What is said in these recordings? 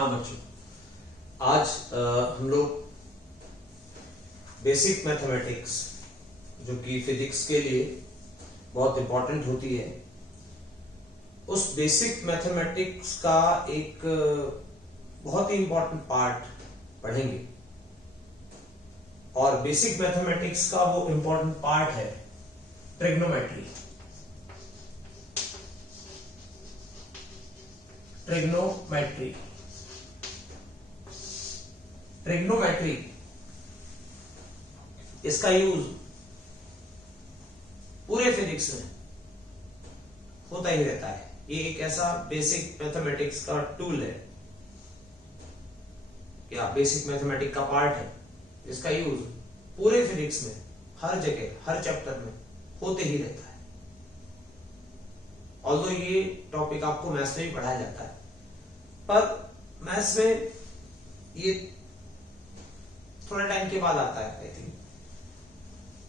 हाँ बच्चों, आज हम लोग बेसिक मैथमेटिक्स जो कि फिजिक्स के लिए बहुत इंपॉर्टेंट होती है, उस बेसिक मैथमेटिक्स का एक बहुत ही इंपॉर्टेंट पार्ट पढ़ेंगे। और बेसिक मैथमेटिक्स का वो इंपॉर्टेंट पार्ट है ट्रिग्नोमेट्री। ट्रिग्नोमेट्री इसका यूज पूरे फिजिक्स में होता ही रहता है। ये एक ऐसा बेसिक मैथमेटिक्स का टूल है या बेसिक मैथमेटिक्स का पार्ट है जिसका यूज पूरे फिजिक्स में हर जगह हर चैप्टर में होते ही रहता है। ऑल्दो ये टॉपिक आपको मैथ्स में भी पढ़ाया जाता है, पर मैथ्स में ये थोड़ा टाइम के बाद आता है आई थिंक,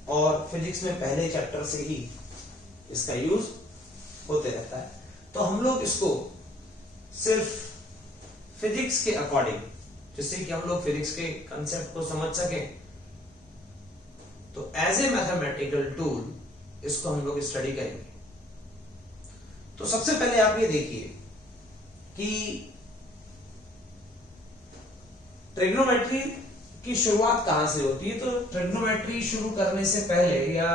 और फिजिक्स में पहले चैप्टर से ही इसका यूज होते रहता है। तो हम लोग इसको सिर्फ फिजिक्स के अकॉर्डिंग, जिससे कि हम लोग फिजिक्स के कंसेप्ट को समझ सकें, तो एज ए मैथमेटिकल टूल इसको हम लोग स्टडी करेंगे। तो सबसे पहले आप ये देखिए कि ट्रिग्नोमेट्री की शुरुआत कहां से होती है। तो ट्रिग्नोमेट्री शुरू करने से पहले या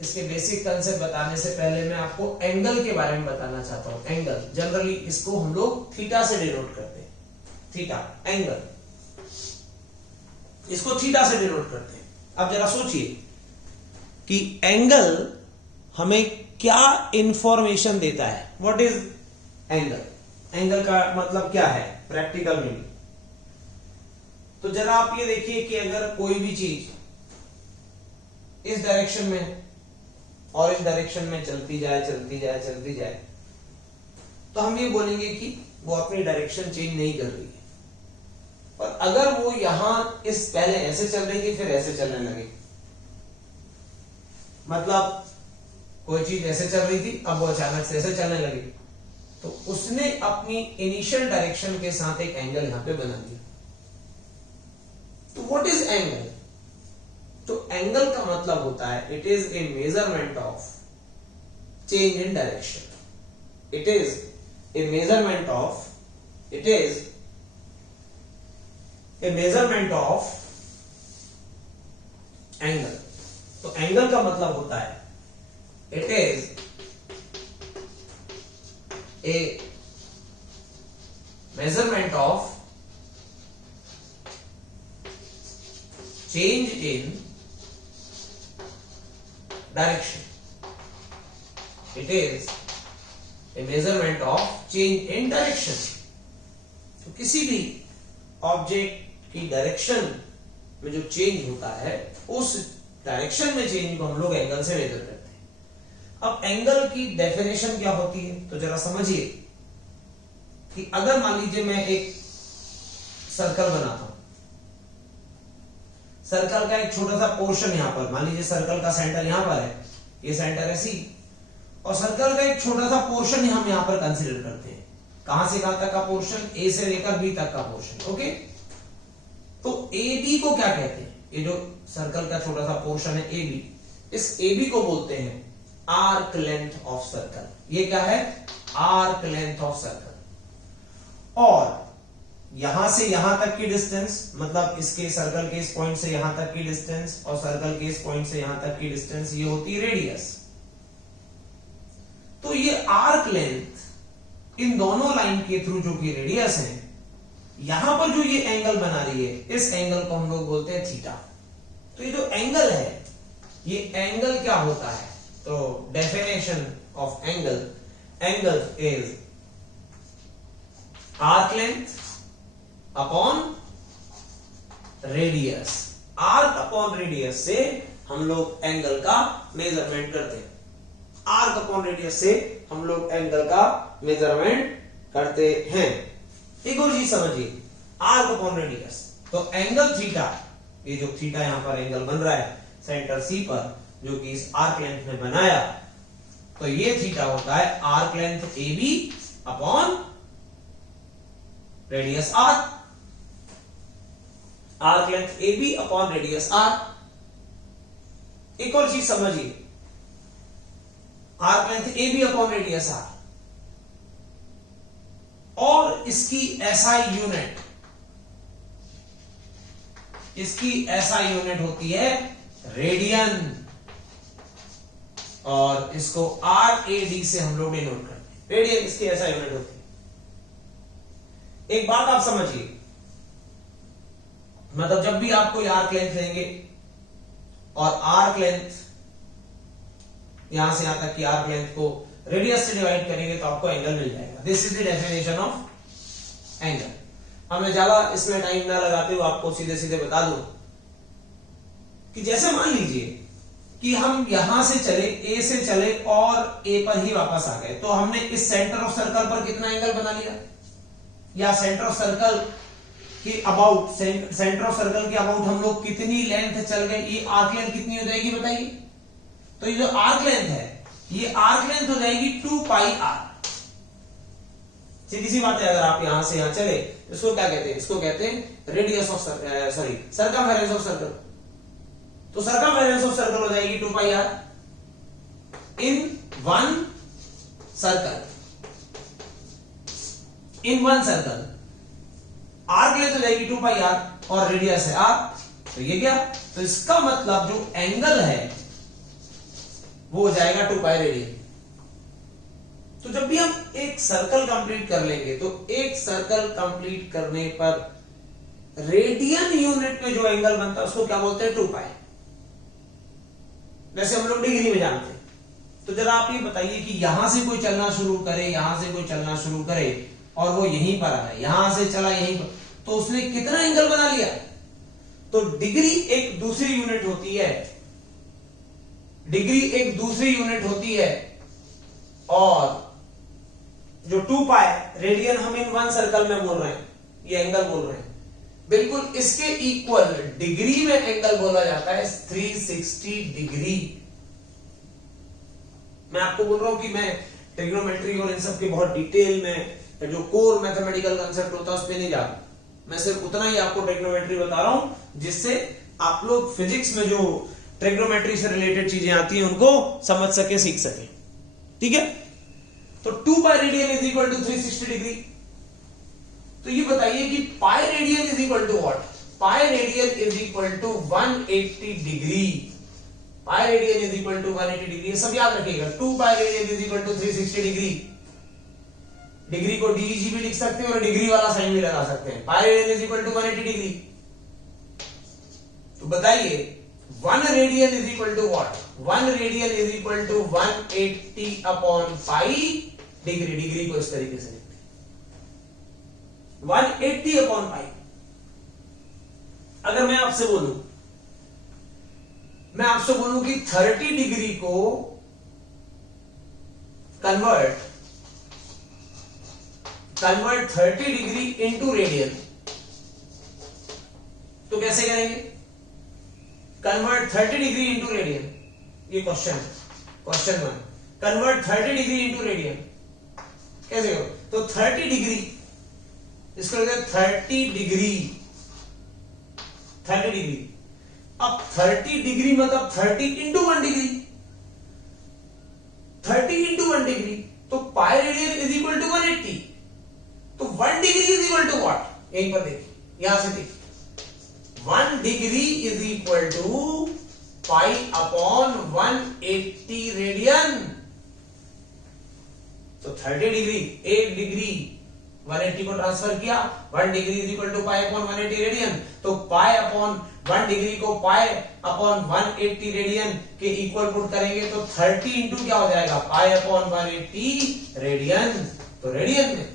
इसके बेसिक कंसेप्ट बताने से पहले मैं आपको एंगल के बारे में बताना चाहता हूं। एंगल जनरली इसको हम लोग थीटा से डिनोट करते हैं। थीटा एंगल, इसको थीटा से डिनोट करते हैं। अब जरा सोचिए कि एंगल हमें क्या इंफॉर्मेशन देता है। What is angle? एंगल का मतलब क्या है प्रैक्टिकल मीनिंग? तो जरा आप ये देखिए कि अगर कोई भी चीज इस डायरेक्शन में और इस डायरेक्शन में चलती जाए, तो हम ये बोलेंगे कि वो अपनी डायरेक्शन चेंज नहीं कर रही है। और अगर वो यहां इस पहले ऐसे चल रही थी फिर ऐसे चलने लगी, मतलब कोई चीज ऐसे चल रही थी अब वो अचानक से ऐसे चलने लगी, तो उसने अपनी इनिशियल डायरेक्शन के साथ एक एंगल यहां पे बना दिया। तो व्हाट इज एंगल? तो एंगल का मतलब होता है it is a measurement of change in direction. It is a measurement of angle. तो एंगल का मतलब होता है it is a measurement of change in direction. It is a measurement of change in direction. तो किसी भी object की direction में जो चेंज होता है उस डायरेक्शन में चेंज को हम लोग एंगल से मेजर करते हैं। अब एंगल की डेफिनेशन क्या होती है तो जरा समझिए कि अगर मान लीजिए मैं एक सर्कल बनाता हूं, सर्कल का एक छोटा सा पोर्शन यहां पर, मान लीजिए सर्कल का सेंटर यहां पर है, ये सेंटर है सी, और सर्कल का एक छोटा सा पोर्शन हम यहां पर कंसीडर करते हैं। कहां से कहां तक का पोर्शन? ए से लेकर बी तक का पोर्शन। ओके, तो ए बी को क्या कहते हैं? ये जो सर्कल का छोटा सा पोर्शन है ए बी, इस ए बी को बोलते हैं आर्क लेंथ ऑफ सर्कल। ये क्या है? Arc length of circle. और यहां से यहां तक की डिस्टेंस, मतलब इसके सर्कल के इस पॉइंट से यहां तक की डिस्टेंस और सर्कल के इस पॉइंट से यहां तक की डिस्टेंस, ये होती है रेडियस। तो ये आर्क लेंथ इन दोनों लाइन के थ्रू जो कि रेडियस है, यहां पर जो ये एंगल बना रही है, इस एंगल को हम लोग बोलते हैं थीटा। तो ये जो एंगल है, ये एंगल क्या होता है? तो definition of angle is arc length upon radius. Arc upon radius से हम लोग एंगल का मेजरमेंट करते हैं। आर्क अपॉन रेडियस से हम लोग एंगल का मेजरमेंट करते हैं। एक और चीज समझिए, आर्क अपॉन रेडियस। तो एंगल थीटा, ये जो थीटा यहां पर एंगल बन रहा है सेंटर सी पर, जो कि इस आर्क लेंथ ने बनाया, तो ये थीटा होता है arc length A B upon radius R, arc length A B upon radius R. एक और चीज समझिए, arc length A B upon radius R और इसकी एसआई यूनिट, इसकी एसआई यूनिट होती है रेडियन और इसको आर ए डी से हम लोग डिनोट करते हैं। रेडियन इसकी एसआई यूनिट होती है। एक बात आप समझिए, मतलब जब भी आप कोई आर्क लेंथ लेंगे और आर्क लेंथ यहां से यहां तक की आर्क लेंथ को रेडियस से डिवाइड करेंगे तो आपको एंगल मिल जाएगा। This is the definition of angle. हमें ज्यादा इसमें टाइम ना लगाते हुए आपको सीधे सीधे बता दूं कि जैसे मान लीजिए कि हम यहां से चले, ए से चले और ए पर ही वापस आ गए, तो हमने इस सेंटर ऑफ सर्कल पर कितना एंगल बना लिया, या सेंटर ऑफ सर्कल के अबाउट, सेंटर ऑफ सर्कल के अबाउट हम लोग कितनी लेंथ चल गए, ये आर्क लेंथ कितनी हो जाएगी बताइए। तो ये जो आर्क लेंथ है, ये आर्क लेंथ हो जाएगी 2 पाई आर। सीधी सी बात है, अगर आप यहां से यहां चले, इसको क्या कहते हैं, इसको कहते हैं radius of circle, sorry circumference of circle. तो सर्कमफेरेंस ऑफ सर्कल हो जाएगी 2 pi R in one circle, in one circle. Arc length हो जाएगी 2 पाई आर और रेडियस है आर। तो ये क्या, तो इसका मतलब जो एंगल है वो हो जाएगा 2 पाई रेडियन। तो जब भी हम एक सर्कल कंप्लीट कर लेंगे तो एक सर्कल कंप्लीट करने पर रेडियन यूनिट में जो एंगल बनता है उसको क्या बोलते हैं, 2 पाई। वैसे हम लोग डिग्री में जानते हैं। तो जरा आप ये बताइए कि यहां से कोई चलना शुरू करे, यहां से कोई चलना शुरू करे और वो यहीं पर आए, यहां से चला यहीं पर, तो उसने कितना एंगल बना लिया। तो डिग्री एक दूसरी यूनिट होती है, डिग्री एक दूसरी यूनिट होती है और जो 2 पाई रेडियन हम इन वन सर्कल में बोल रहे हैं, ये एंगल बोल रहे हैं, बिल्कुल इसके इक्वल डिग्री में एंगल बोला जाता है 360 डिग्री। मैं आपको बोल रहा हूं कि मैं ट्रिग्नोमेट्री और इन सब के बहुत डिटेल में जो कोर मैथमेटिकल कंसेप्ट होता है उस पर नहीं जा रहा, मैं सिर्फ उतना ही आपको ट्रिग्नोमेट्री बता रहा हूं जिससे आप लोग फिजिक्स में जो ट्रिग्नोमेट्री से रिलेटेड चीजें आती हैं उनको समझ सके, सीख सके। ठीक है, तो 2 pi radian is equal to 360 degree. तो ये बताइए कि pi radian is equal to what, pi radian is equal to 180 degree. Pi radian is equal to 180 degree, ये सब याद रखिएगा। 2 pi radian is equal to 360 degree. Degree को DG भी लिख सकते हैं और डिग्री वाला साइन भी लगा सकते हैं। Pi radian is equal to 180 degree. तो बताइए 1 radian is equal to what, 1 radian is equal to 180 upon pi degree. Degree को इस तरीके से लिखते हैं 180 अपॉन पाई। अगर मैं आपसे बोलूं, मैं आपसे बोलूं कि 30 डिग्री को कन्वर्ट 30 डिग्री इंटू रेडियन, तो कैसे करेंगे, कन्वर्ट 30 डिग्री इंटू रेडियन, ये क्वेश्चन है, question 1। Convert 30 degree into radian कैसे करो, तो 30 डिग्री, इसको लिखते हैं 30 डिग्री, 30 डिग्री। अब 30 डिग्री मतलब 30 इंटू 1 डिग्री, 30 इंटू 1 डिग्री, तो pi radian is equal to 180। तो 1 degree is equal to what, यहीं पर देखिए, यहां से देखिए 1 degree is equal to pi upon 180 radian. तो 30 डिग्री, 1 डिग्री 180 को ट्रांसफर किया, 1 degree is equal to pi upon 180 radian. तो पाई अपॉन 1 डिग्री को पाई अपॉन 180 रेडियन के इक्वल पुट करेंगे तो 30 इंटू क्या हो जाएगा, पाई अपॉन 180 रेडियन। तो रेडियन में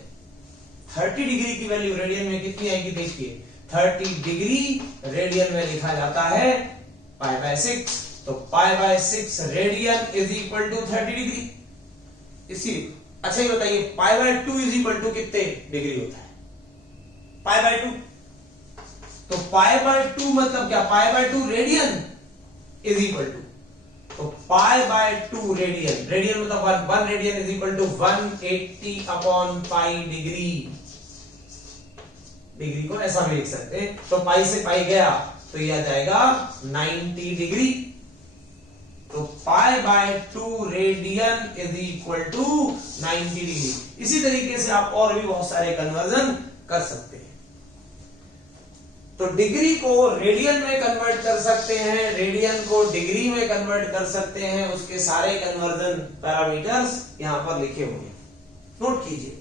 30 डिग्री की वैल्यू रेडियन में कितनी आएगी देखिए, 30 डिग्री रेडियन में लिखा जाता है पाई बाय 6। तो pi by 6 radian is equal to 30 degree. इसी अच्छा ये बताइए pi by 2 is equal to कितने डिग्री होता है, पाई बाय 2। तो पाई बाय 2 मतलब क्या, pi by 2 radian is equal to, तो पाई बाय 2 रेडियन, रेडियन मतलब 1 radian is equal to 180 upon pi degree. Degree को ऐसा भी लिख सकते हैं। तो पाई से पाई गया तो ये आ जाएगा 90 डिग्री। तो pi by 2 radian is equal to 90 degree. इसी तरीके से आप और भी बहुत सारे कन्वर्जन कर सकते हैं। तो डिग्री को रेडियन में कन्वर्ट कर सकते हैं, रेडियन को डिग्री में कन्वर्ट कर सकते हैं। उसके सारे कन्वर्जन पैरामीटर्स यहां पर लिखे हुए हैं, नोट कीजिए।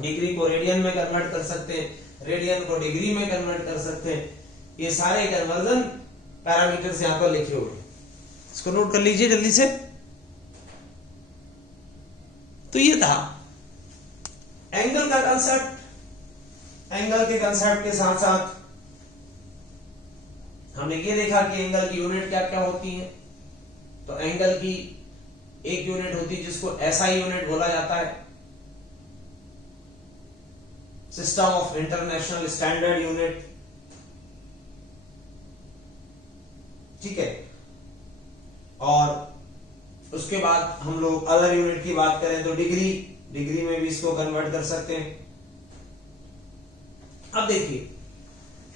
डिग्री को रेडियन में कन्वर्ट कर सकते हैं, रेडियन को डिग्री में कन्वर्ट कर सकते हैं। ये सारे कन्वर्जन पैरामीटर्स यहां पर लिखे हुए हैं, इसको नोट कर लीजिए जल्दी से। तो ये था एंगल का कंसेप्ट। एंगल के कंसेप्ट के साथ साथ हमने ये देखा कि एंगल की यूनिट क्या क्या होती है। तो एंगल की एक यूनिट होती है जिसको एसआई यूनिट बोला जाता है, system of international standard unit, ठीक है। और उसके बाद हम लोग अदर यूनिट की बात करें तो डिग्री, डिग्री में भी इसको कन्वर्ट कर सकते हैं। अब देखिए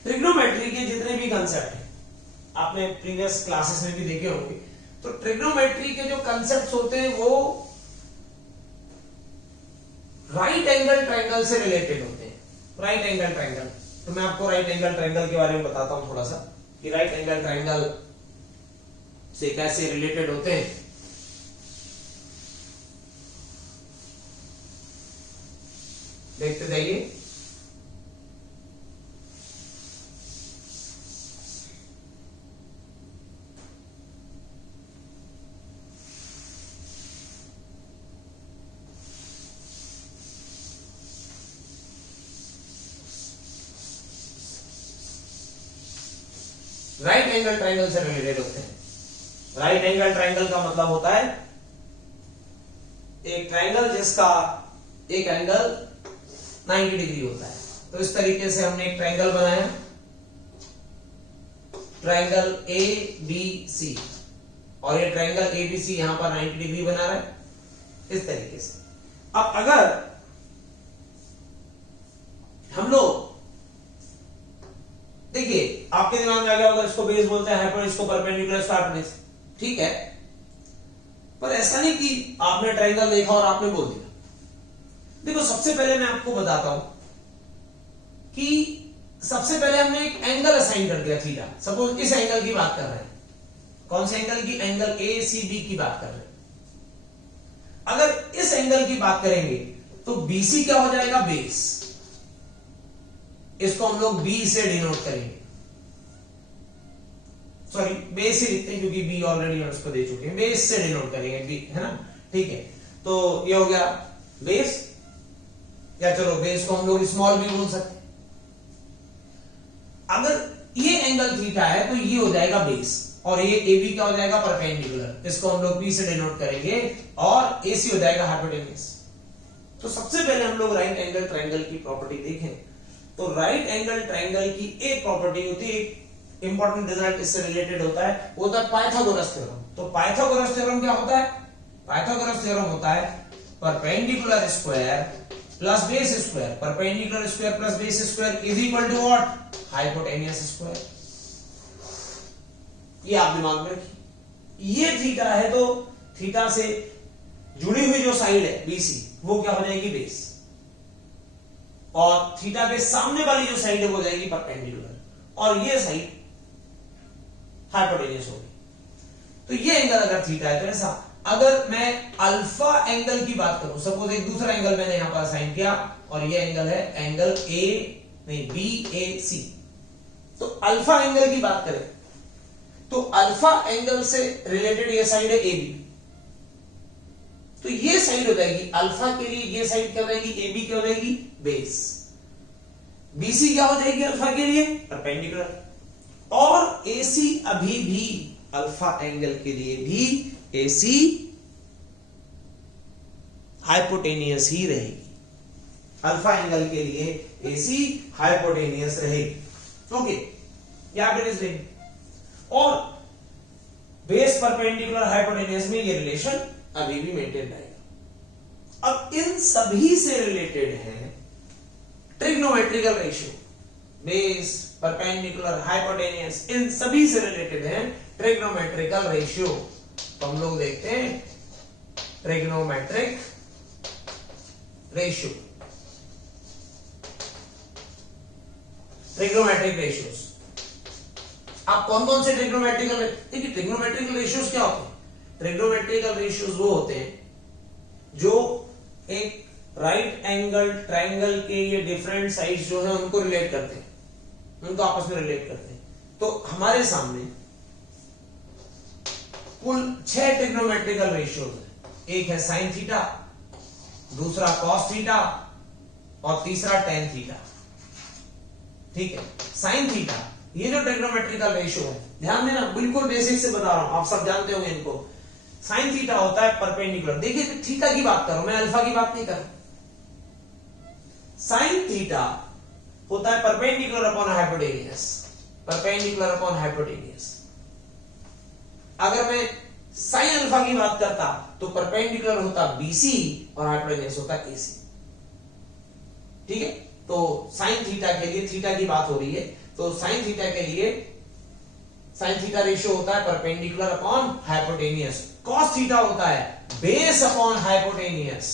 ट्रिग्नोमेट्री के जितने भी कंसेप्ट हैं आपने प्रीवियस क्लासेस में भी देखे होंगे। तो ट्रिग्नोमेट्री के जो कंसेप्ट्स होते हैं वो राइट एंगल ट्रायंगल से रिलेटेड होते हैं। राइट एंगल ट्रायंगल, तो मैं आपको राइट एंगल ट्रायंगल के बारे में बताता हूं थोड़ा सा कि राइट एंगल ट्रायंगल से कैसे रिलेटेड होते हैं। देखते जाइए। राइट एंगल ट्रायंगल से रिलेटेड होते हैं। राइट एंगल ट्रायंगल का मतलब होता है एक ट्रायंगल जिसका एक एंगल 90 डिग्री होता है। तो इस तरीके से हमने एक ट्रायंगल बनाया, ट्रायंगल ए बी सी, और ये ट्रायंगल ए बी सी यहां पर 90 डिग्री बना रहा है इस तरीके से। अब अगर हम लोग देखिए, आपके दिमाग में आ गया होगा इसको बेस बोलते हैं, हाइपर इसको परपेंडिकुलर शार्पनेस, ठीक है। पर ऐसा नहीं कि आपने ट्रायंगल देखा और आपने बोल दिया। देखो सबसे पहले मैं आपको बताता हूं कि सबसे पहले हमने एक एंगल असाइन कर दिया थीटा। सपोज इस एंगल की बात कर रहे हैं, कौन से एंगल की? एंगल ए सी बी की बात कर रहे हैं। अगर इस एंगल की बात करेंगे तो बीसी क्या हो जाएगा? बेस। इसको हम लोग बी से डिनोट करेंगे, सॉरी बेस से लिखते हैं क्योंकि बी ऑलरेडी हम उसको दे चुके हैं। बेस से डिनोट करेंगे बी, है ना, ठीक है। तो ये हो गया बेस, या चलो बेस को हम लोग स्मॉल बी बोल सकते हैं। अगर ये एंगल थीटा है तो ये हो जाएगा बेस, और ये ए बी क्या हो जाएगा? परपेंडिकुलर। इसको हम लोग बी से डिनोट करेंगे, और ए सी हो जाएगा हाइपोटेन्यूज। तो सबसे पहले हम लोग राइट एंगल ट्रायंगल की प्रॉपर्टी देखें। तो राइट एंगल ट्रायंगल की एक प्रॉपर्टी होती है, एक इंपॉर्टेंट रिजल्ट इससे रिलेटेड होता है, वो होता है पाइथागोरस थ्योरम। तो पाइथागोरस थ्योरम क्या होता है? पाइथागोरस थ्योरम होता है perpendicular square plus base square, perpendicular square plus base square is equal to what? Hypotenuse square. ये आप दिमाग में रखिए। ये थीटा है तो थीटा से जुड़ी हुई जो साइड है बीसी, वो क्या हो जाएगी? बेस। और थीटा के सामने वाली जो साइड है वो जाएगी परपेंडिकुलर, और ये साइड हाइपोटेन्यूज होगी। तो ये एंगल अगर थीटा है तो ऐसा। अगर मैं अल्फा एंगल की बात करूं, सपोज एक दूसरा एंगल मैंने यहां पर असाइन किया, और ये एंगल है एंगल बी ए सी। तो अल्फा एंगल की बात करें तो अल्फा एंगल से रिलेटेड ये साइड है ए बी। तो ये साइड हो जाएगी अल्फा के लिए, ये साइड क्या हो जाएगी? ए बी क्या हो जाएगी? बेस। बीसी क्या हो जाएगी अल्फा के लिए? परपेंडिकुलर। और एसी अभी भी अल्फा एंगल के लिए भी एसी हाइपोटेनियस ही रहेगी। अल्फा एंगल के लिए एसी हाइपोटेनियस रहेगी। ओके, यहां पे लिख, और बेस परपेंडिकुलर हाइपोटेनियस में ये रिलेशन अभी भी मेंटेन रहेगा। अब इन सभी से रिलेटेड है trigonometrical ratio, base, perpendicular, hypotenuse, इन सभी से रिलेटेड है ट्रिग्नोमेट्रिकल रेशियो। तो हम लोग देखते हैं ट्रिग्नोमेट्रिक रेशियो, ट्रिग्नोमेट्रिक रेशियोज। आप कौन कौन से ट्रिग्नोमेट्रिकल, देखिए ट्रिग्नोमेट्रिकल रेशियोज क्या होते हैं? ट्रिग्नोमेट्रिकल रेशियोज वो होते हैं जो एक राइट एंगल ट्रायंगल के ये डिफरेंट साइड्स जो है उनको रिलेट करते हैं, उनको आपस में रिलेट करते हैं। तो हमारे सामने कुल 6 ट्रिग्नोमेट्रिकल रेशियोज है। एक है साइन थीटा, दूसरा कॉस थीटा और तीसरा टेन थीटा। ठीक है, साइन थीटा ये जो ट्रिग्नोमेट्रिकल रेशियो है, ध्यान देना, बिल्कुल बेसिक से बता रहा हूं, आप सब जानते होंगे इनको। साइन थीटा होता है परपेंडिकुलर, देखिए थीटा की बात कर रहा हूं मैं, अल्फा की बात नहीं कर रहा। साइन थीटा होता है perpendicular upon hypotenuse, perpendicular upon hypotenuse. अगर मैं साइन अल्फा की बात करता तो परपेंडिकुलर होता बीसी और हाइपोटेनियस होता एसी। ठीक है, तो साइन थीटा के लिए, थीटा की बात हो रही है, तो साइन थीटा के लिए साइन थीटा रेशियो होता है perpendicular upon hypotenuse. Cos theta होता है base upon hypotenuse,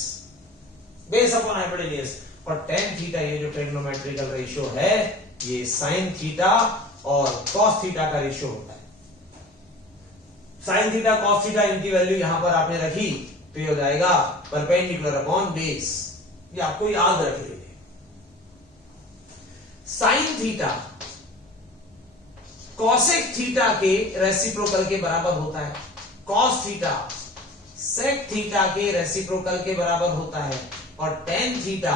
base upon hypotenuse. और टेन थीटा ये जो ट्रिग्नोमेट्रिकल रेशियो है, ये साइन थीटा और कॉस थीटा का रेशियो होता है। साइन थीटा कॉस थीटा इनकी वैल्यू यहां पर आपने रखी तो ये हो जाएगा परपेंडिकुलर अपॉन बेस, ये आपको याद रखिए। साइन थीटा कॉसेक थीटा के रेसिप्रोकल के बराबर होता है, कॉस थीटा सेक थीटा के रेसिप्रोकल के बराबर होता है, और टेन थीटा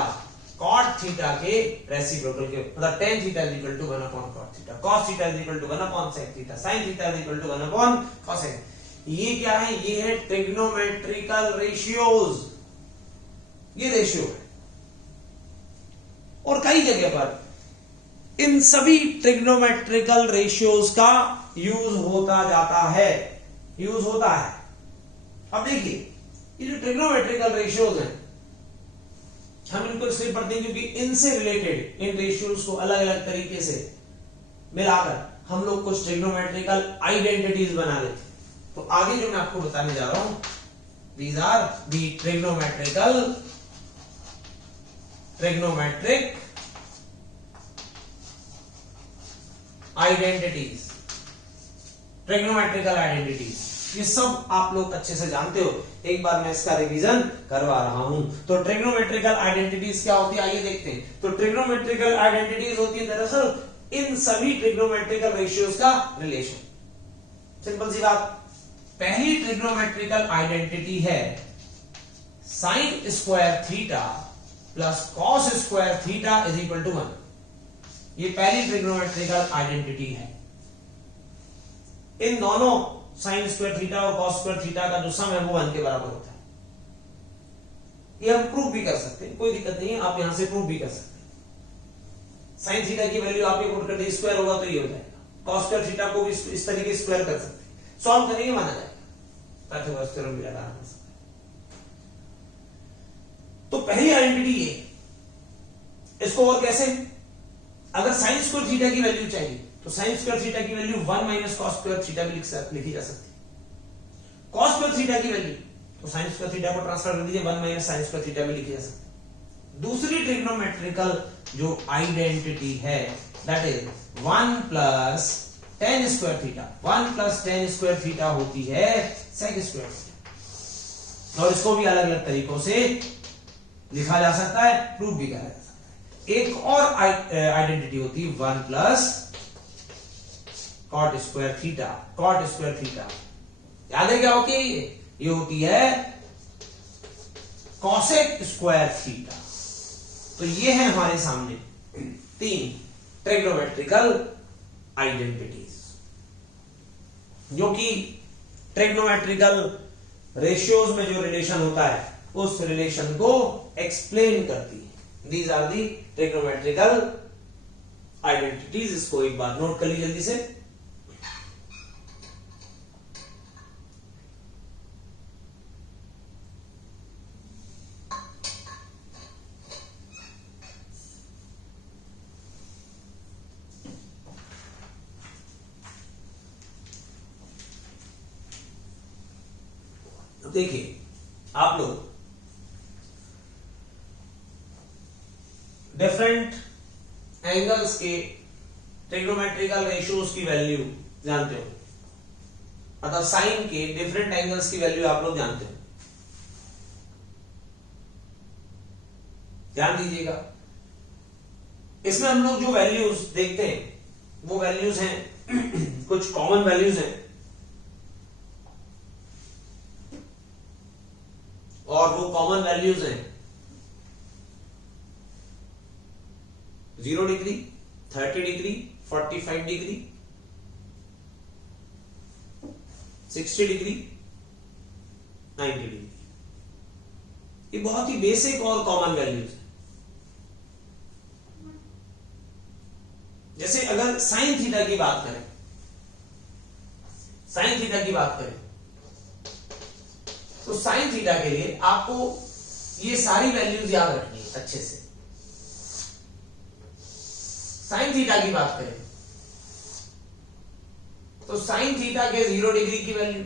कॉट थीटा के रेसिप्रोकल के, मतलब tan theta is equal to 1 upon cot theta, cos theta is equal to 1 upon sec theta, sine theta is equal to 1 upon cosec. ये क्या है? ये है ट्रिग्नोमेट्रिकल रेशियोज, ये रेशियो है। और कई जगह पर इन सभी ट्रिग्नोमेट्रिकल रेशियोज का यूज होता जाता है, यूज होता है। अब देखिए ये जो ट्रिग्नोमेट्रिकल रेशियोज हैं, हम इनको इसलिए पढ़ते हैं क्योंकि इनसे रिलेटेड, इन रेशियोज को अलग अलग तरीके से मिलाकर हम लोग कुछ ट्रिग्नोमेट्रिकल आइडेंटिटीज बना लेते हैं। तो आगे जो मैं आपको बताने जा रहा हूं, these are the trigonometric identities, trigonometrical identities. ये सब आप लोग अच्छे से जानते हो, एक बार मैं इसका रिवीजन करवा रहा हूं। तो ट्रिग्नोमेट्रिकल आइडेंटिटीज क्या होती है, आइए देखते हैं। तो ट्रिग्नोमेट्रिकल आइडेंटिटीज होती है दरअसल इन सभी ट्रिग्नोमेट्रिकल रेशियोज का रिलेशन। सिंपल सी बात, पहली ट्रिग्नोमेट्रिकल आइडेंटिटी है sine square theta plus cos square theta is equal to 1। ये पहली ट्रिग्नोमेट्रिकल आइडेंटिटी है। इन दोनों साइन स्क्वायर थीटा और कॉस स्क्वायर थीटा का जो सम है वो 1 के बराबर होता है। ये हम प्रूव भी कर सकते हैं, कोई दिक्कत नहीं है, आप यहां से प्रूव भी कर सकते हैं। साइन थीटा की वैल्यू आप ये पुट कर दे, स्क्वायर होगा तो ये हो जाएगा। कॉस स्क्वायर थीटा को भी इस तरीके से स्क्वायर कर सकते हैं, सॉल्व करेंगे माना जाएगा, पाइथागोरस थ्योरम भी लगा सकते हैं। तो पहली आइडेंटिटी ये, इसको और कैसे, अगर साइन स्क्वायर थीटा की वैल्यू चाहिए तो साइन स्क्वायर थीटा की value 1 minus cos square theta भी लिखी जा सकती है। कॉस स्क्वायर थीटा की वैल्यू तो साइन स्क्वायर थीटा को ट्रांसफर कर दीजिए, 1 माइनस साइन स्क्वायर थीटा भी लिखी जा सकती है। दूसरी ट्रिग्नोमेट्रिकल जो आइडेंटिटी है that is 1 plus ten square theta, 1 plus ten square theta होती है सेक स्क्वायर थीटा। और इसको भी अलग अलग तरीकों से लिखा जा सकता है, प्रूव भी करा जा सकता है। एक और आइडेंटिटी होती है 1 plus cot square theta, cot square theta याद है क्या होती है? ये होती है कॉसेक स्क्वायर थीटा। तो ये है हमारे सामने 3 ट्रिग्नोमेट्रिकल आइडेंटिटीज जो कि ट्रिग्नोमेट्रिकल रेशियोज में जो रिलेशन होता है उस रिलेशन को एक्सप्लेन करती है। These are the trigonometrical identities. इसको एक बार नोट कर लीजिए जल्दी से। देखिए आप लोग डिफरेंट एंगल्स के ट्रिग्नोमेट्रिकल रेशियोज की वैल्यू जानते हो, मतलब साइन के डिफरेंट एंगल्स की वैल्यू आप लोग जानते हो। ध्यान दीजिएगा, इसमें हम लोग जो वैल्यूज देखते हैं वो वैल्यूज हैं कुछ कॉमन वैल्यूज हैं और वो कॉमन वैल्यूज हैं 0 degree, 30 degree, 45 degree, 60 degree, 90 degree. ये बहुत ही बेसिक और कॉमन वैल्यूज है। जैसे अगर साइन थीटा की बात करें, साइन थीटा की बात करें तो साइन थीटा के लिए आपको ये सारी वैल्यूज याद रखनी है अच्छे से। साइन थीटा की बात करें तो साइन थीटा के 0 डिग्री की वैल्यू,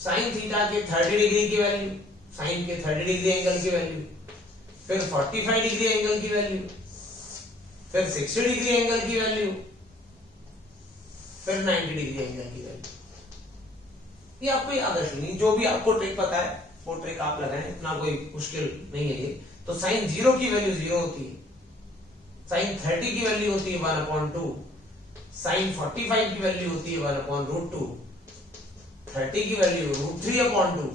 साइन थीटा के 30 डिग्री की वैल्यू, साइन के 30 डिग्री एंगल की वैल्यू, फिर 45 डिग्री एंगल की वैल्यू, फिर 60 डिग्री एंगल की वैल्यू, फिर 90 डिग्री एंगल की वैल्यू। ये आपको याद रखनी, जो भी आपको ट्रिक पता है वो ट्रिक आप लगाएं, इतना कोई मुश्किल नहीं है ये। तो साइन 0 की वैल्यू 0 होती है, साइन 30 की वैल्यू होती है 1/2, साइन 45 की वैल्यू होती है 1/√2, 30 की वैल्यू √3/2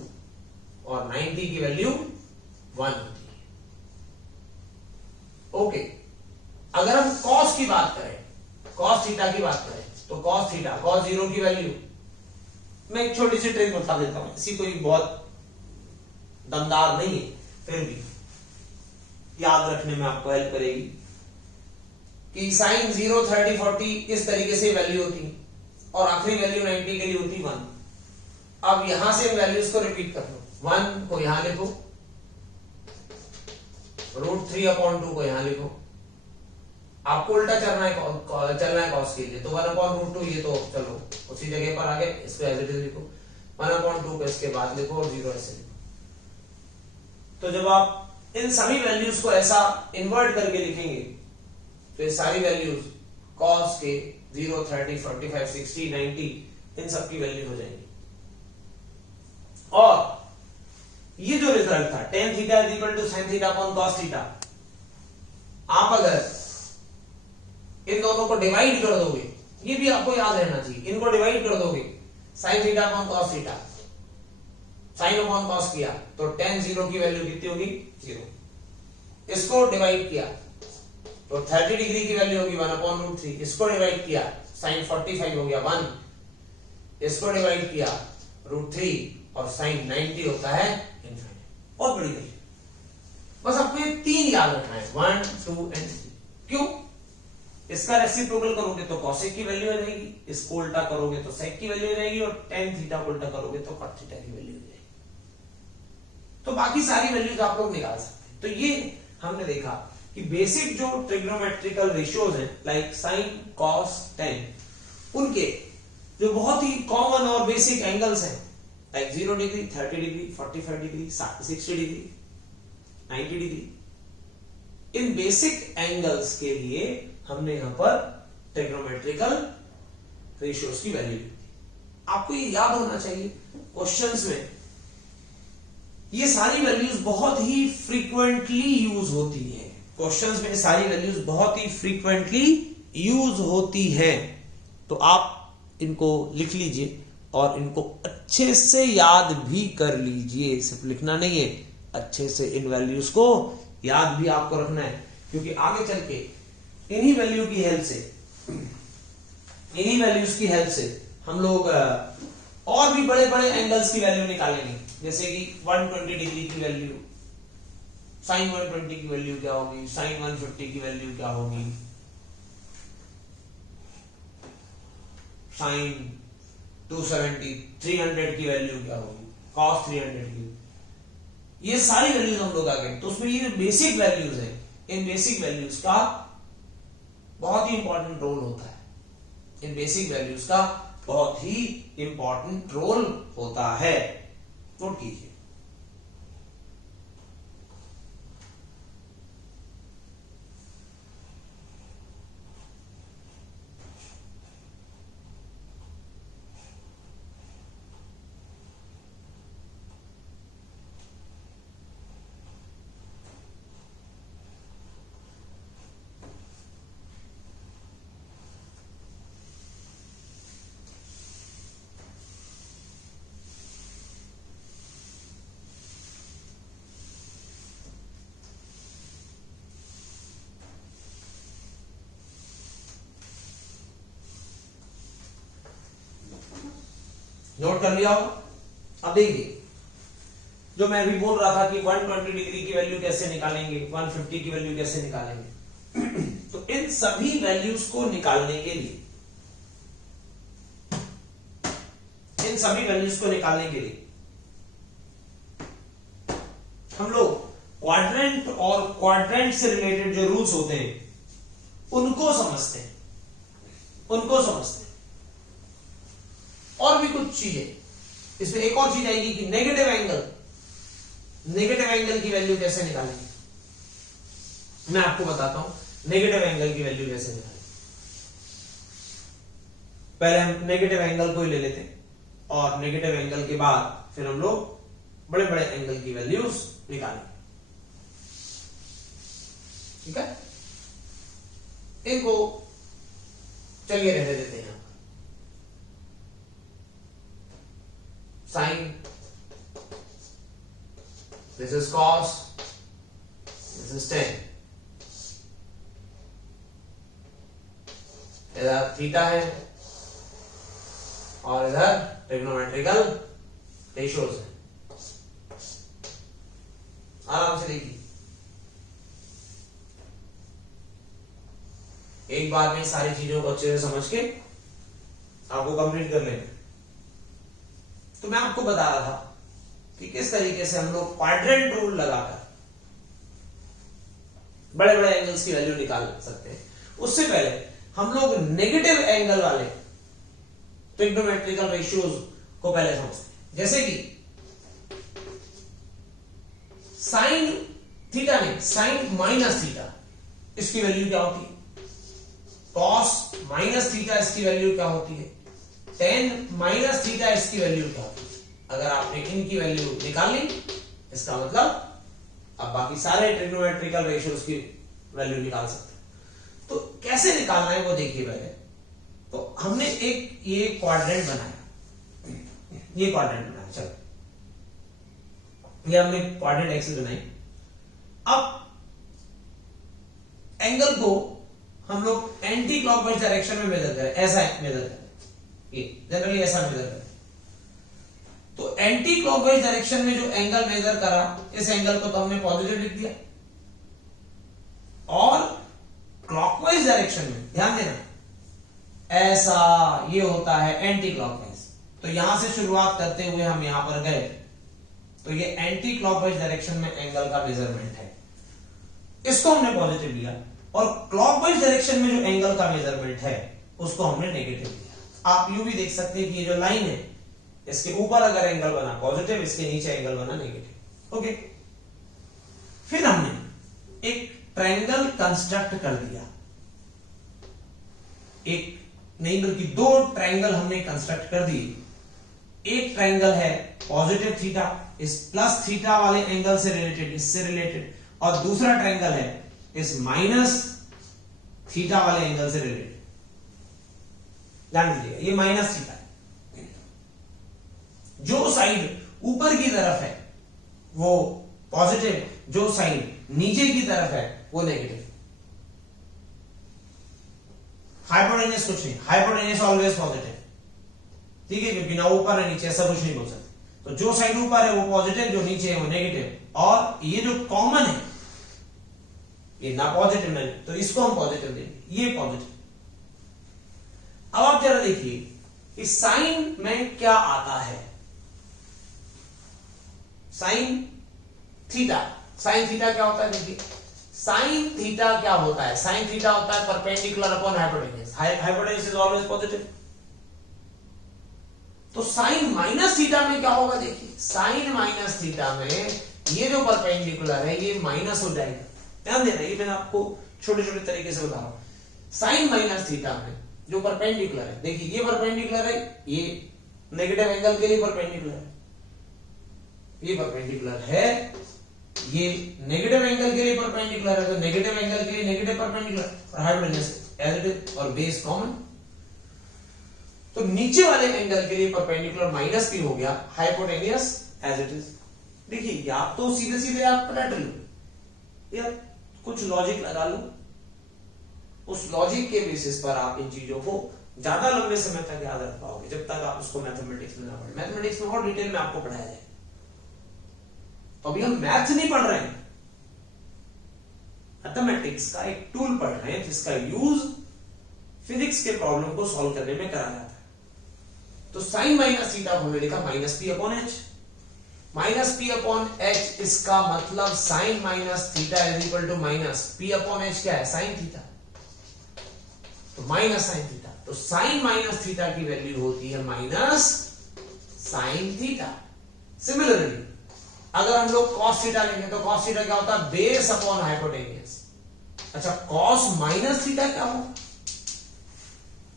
और 90 की वैल्यू 1 होती है। ओके, अगर हम कॉस की बात करें, कॉस थीटा की बात करें तो कॉस थीटा, कॉस 0 की वैल्यू, मैं एक छोटी सी ट्रिक बता देता हूं, इसी कोई बहुत दमदार नहीं है, फिर भी याद रखने में आपको हेल्प करेगी कि साइन 0, 30, 40 इस तरीके से वैल्यू होती और आखिरी वैल्यू 90 के लिए होती 1। अब यहां से वैल्यूज को रिपीट कर लो, 1 को यहां लिखो, √3/2 को यहां लिखो, आपको उल्टा चलना है कॉस के लिए, तो 1/√2 ये तो चलो उसी जगह पर आ गए, इसको एज इट इज लिखो, 1/2 को इसके बाद लिखो और 0 ऐसे लिखो। तो जब आप इन सभी वैल्यूज को ऐसा इन्वर्ट करके लिखेंगे तो ये सारी वैल्यूज कॉस के 0, 30, 45, 60, 90 इन सब की वैल्यू हो जाएंगी। और ये जो रिजल्ट था tan theta sin theta upon cos theta, आप अगर इन दोनों को डिवाइड कर दोगे, ये भी आपको याद रहना चाहिए, इनको डिवाइड कर दोगे, sin theta upon cos theta, sin upon cos किया तो tan 0 की वैल्यू कितनी होगी 0। इसको डिवाइड किया तो 30 डिग्री की वैल्यू होगी 1/√3, इसको डिवाइड किया sin 45 हो गया 1, इसको डिवाइड किया √3 और sin 90 होता है इनफिनिटी। बहुत बड़ी वैल्यू, बस आपको ये 3 याद रखना है, 1, 2 एंड 3। क्यों? इसका रेसिप्रोकल करोगे तो कॉसेक की वैल्यू आ जाएगी, इसको उल्टा करोगे तो सेक की वैल्यू आ जाएगी और tan थीटा को उल्टा करोगे तो cot थीटा की वैल्यू आ जाएगी। तो बाकी सारी वैल्यूज आप लोग निकाल सकते हैं। तो ये हमने देखा कि बेसिक जो ट्रिग्नोमेट्रिकल रेशियोज हैं लाइक साइन, कॉस, tan, उनके जो बहुत ही कॉमन और बेसिक एंगल्स हैं like 0 degree, 30 degree, 45 degree, 60 degree, 90 degree, इन बेसिक एंगल्स के लिए हमने यहां पर ट्रिग्नोमेट्रिकल रेशियोज की वैल्यू ली। आपको ये याद होना चाहिए, क्वेश्चंस में ये सारी वैल्यूज बहुत ही फ्रीक्वेंटली यूज होती है, क्वेश्चंस में सारी वैल्यूज बहुत ही फ्रीक्वेंटली यूज होती हैं। तो आप इनको लिख लीजिए और इनको अच्छे से याद भी कर लीजिए, सिर्फ लिखना नहीं है, अच्छे से इन वैल्यूज को याद भी आपको रखना है, क्योंकि आगे चल के इन्हीं वैल्यू की हेल्प से, इन्हीं वैल्यूज की हेल्प से हम लोग और भी बड़े बड़े एंगल्स की वैल्यू निकालेंगे। जैसे कि 120 डिग्री की वैल्यू, साइन 120 की वैल्यू क्या होगी, साइन 150 की वैल्यू क्या होगी, साइन 270, 300 की वैल्यू क्या होगी, कॉस 300 की, ये सारी वैल्यूज हम लोग आगे। तो उसमें ये बेसिक वैल्यूज है, इन बेसिक वैल्यूज का बहुत ही इंपॉर्टेंट रोल होता है, इन बेसिक वैल्यूज का बहुत ही इंपॉर्टेंट रोल होता है। नोट कीजिए। नोट कर लिया होगा। अब देखिए, जो मैं अभी बोल रहा था कि 120 डिग्री की वैल्यू कैसे निकालेंगे, 150 की वैल्यू कैसे निकालेंगे, तो इन सभी वैल्यूज को निकालने के लिए, इन सभी वैल्यूज को निकालने के लिए हम लोग क्वाड्रेंट और क्वाड्रेंट से रिलेटेड जो रूल्स होते हैं उनको समझते हैं, उनको समझते हैं। और भी कुछ चीजें इसमें, एक और चीज आएगी कि नेगेटिव एंगल, नेगेटिव एंगल की वैल्यू कैसे निकालेंगे, मैं आपको बताता हूं नेगेटिव एंगल की वैल्यू कैसे निकालेंगे। पहले हम नेगेटिव एंगल को ही ले लेते हैं और नेगेटिव एंगल के बाद फिर हम लोग बड़े बड़े एंगल की वैल्यूज निकालेंगे। ठीक है, इनको चलिए रहने देते हैं। Sine, this is cos, this is tan, इधर थीटा है और इधर ट्रिग्नोमेट्रिकल रेशियोज है। आराम से देखिए, एक बार में सारी चीजों को अच्छे से समझ के आपको कंप्लीट कर लेना। तो मैं आपको बता रहा था कि किस तरीके से हम लोग क्वाड्रेंट रूल लगाकर बड़े बड़े एंगल्स की वैल्यू निकाल सकते हैं। उससे पहले हम लोग नेगेटिव एंगल वाले ट्रिग्नोमेट्रिकल रेशियोज को पहले समझते हैं। जैसे कि साइन थीटा नहीं, साइन माइनस थीटा, इसकी वैल्यू क्या होती है? कॉस माइनस थीटा, इसकी वैल्यू क्या होती है? टेन माइनस थीटा, इसकी वैल्यू क्या होती है? अगर आपने इनकी वैल्यू निकाल ली, इसका मतलब अब बाकी सारे ट्रिग्नोमेट्रिकल रेशियोज की वैल्यू निकाल सकते हैं। तो कैसे निकालना है वो देखिए पहले। तो हमने एक ये क्वाड्रेंट बनाया, ये क्वाड्रेंट बनाया, चलो ये हमने क्वाड्रेंट एक्सिस बनाई। अब एंगल को हम लोग एंटी क्लॉकवाइज डायरेक्शन में मेजर करें, ऐसा मेजर करें, ये जनरली ऐसा मेजर करें। तो एंटी क्लॉकवाइज डायरेक्शन में जो एंगल मेजर करा, इस एंगल को तो हमने पॉजिटिव लिख दिया, और क्लॉकवाइज डायरेक्शन में ध्यान देना ऐसा ये होता है एंटी क्लॉकवाइज। तो यहां से शुरुआत करते हुए हम यहां पर गए, तो ये एंटी क्लॉकवाइज डायरेक्शन में एंगल का मेजरमेंट है, इसको हमने पॉजिटिव लिया, और क्लॉकवाइज डायरेक्शन में जो एंगल का मेजरमेंट है उसको हमने नेगेटिव लिया। आप यूं भी देख सकते हैं कि ये जो लाइन है, इसके ऊपर अगर एंगल बना पॉजिटिव, इसके नीचे एंगल बना नेगेटिव। ओके, फिर हमने एक ट्रायंगल कंस्ट्रक्ट कर दिया, एक नहीं बल्कि दो ट्रायंगल हमने कंस्ट्रक्ट कर दिए। एक ट्रायंगल है पॉजिटिव थीटा, इस प्लस थीटा वाले एंगल से रिलेटेड, इससे रिलेटेड, और दूसरा ट्रायंगल है इस माइनस थीटा वाले एंगल से रिलेटेड। ध्यान दीजिएगा, ये माइनस थीटा है, जो साइड ऊपर की तरफ है वो पॉजिटिव, जो साइड नीचे की तरफ है वो नेगेटिव। हाइपोटेन्यूस कुछ नहीं, हाइपोटेन्यूस ऑलवेज पॉजिटिव, ठीक है, क्योंकि ना ऊपर ना नीचे, ऐसा कुछ नहीं बोल सकते। तो जो साइड ऊपर है वो पॉजिटिव, जो नीचे है वो नेगेटिव, और ये जो कॉमन है ये ना पॉजिटिव ना, तो इसको हम पॉजिटिव देंगे, ये पॉजिटिव। अब आप जरा देखिए इस साइन में क्या आता है, साइन थीटा। साइन थीटा क्या होता है? देखिए साइन थीटा क्या होता है, साइन थीटा होता है perpendicular upon hypotenuse. Hypotenuse is always positive, तो साइन माइनस थीटा में क्या होगा, देखिए साइन माइनस थीटा में ये जो परपेंडिकुलर है ये माइनस हो जाएगा। ध्यान देना, ये मैंने आपको छोटे छोटे तरीके से बता रहा हूं। साइन माइनस थीटा में जो परपेंडिकुलर है, देखिए ये परपेंडिकुलर है, ये नेगेटिव एंगल के लिए परपेंडिकुलर है, ये परपेंडिकुलर है, ये नेगेटिव एंगल के लिए परपेंडिकुलर है, तो नेगेटिव एंगल के लिए नेगेटिव परपेंडिकुलर और हाइपोटेन्यूज एज इट इज और बेस कॉमन। तो नीचे वाले एंगल के लिए परपेंडिकुलर माइनस भी हो गया, हाइपोटेन्यूज एज इट इज। देखिए या तो सीधे सीधे आप पलट लो या कुछ लॉजिक लगा लो, उस लॉजिक के बेसिस पर आप इन चीजों को ज्यादा लंबे समय तक याद रख पाओगे, जब तक आप उसको मैथमेटिक्स में ना पढ़े। मैथमेटिक्स में और डिटेल में आपको पढ़ाया जाए। तो अभी हम मैथ्स नहीं पढ़ रहे हैं, मैथमेटिक्स का एक टूल पढ़ रहे हैं जिसका यूज फिजिक्स के प्रॉब्लम को सॉल्व करने में करा जाता है। तो साइन माइनस थीटा हमने लिखा minus p upon h, minus p upon h, इसका मतलब sine minus theta is equal to minus p upon h क्या है, साइन थीटा, तो माइनस साइन थीटा। तो साइन माइनस थीटा की वैल्यू होती है माइनस साइन थीटा। सिमिलरली अगर हम लोग कॉस थीटा लेंगे तो कॉस थीटा क्या होता है, बेस अपॉन हाइपोटेन्यूज। अच्छा कॉस माइनस थीटा क्या होगा,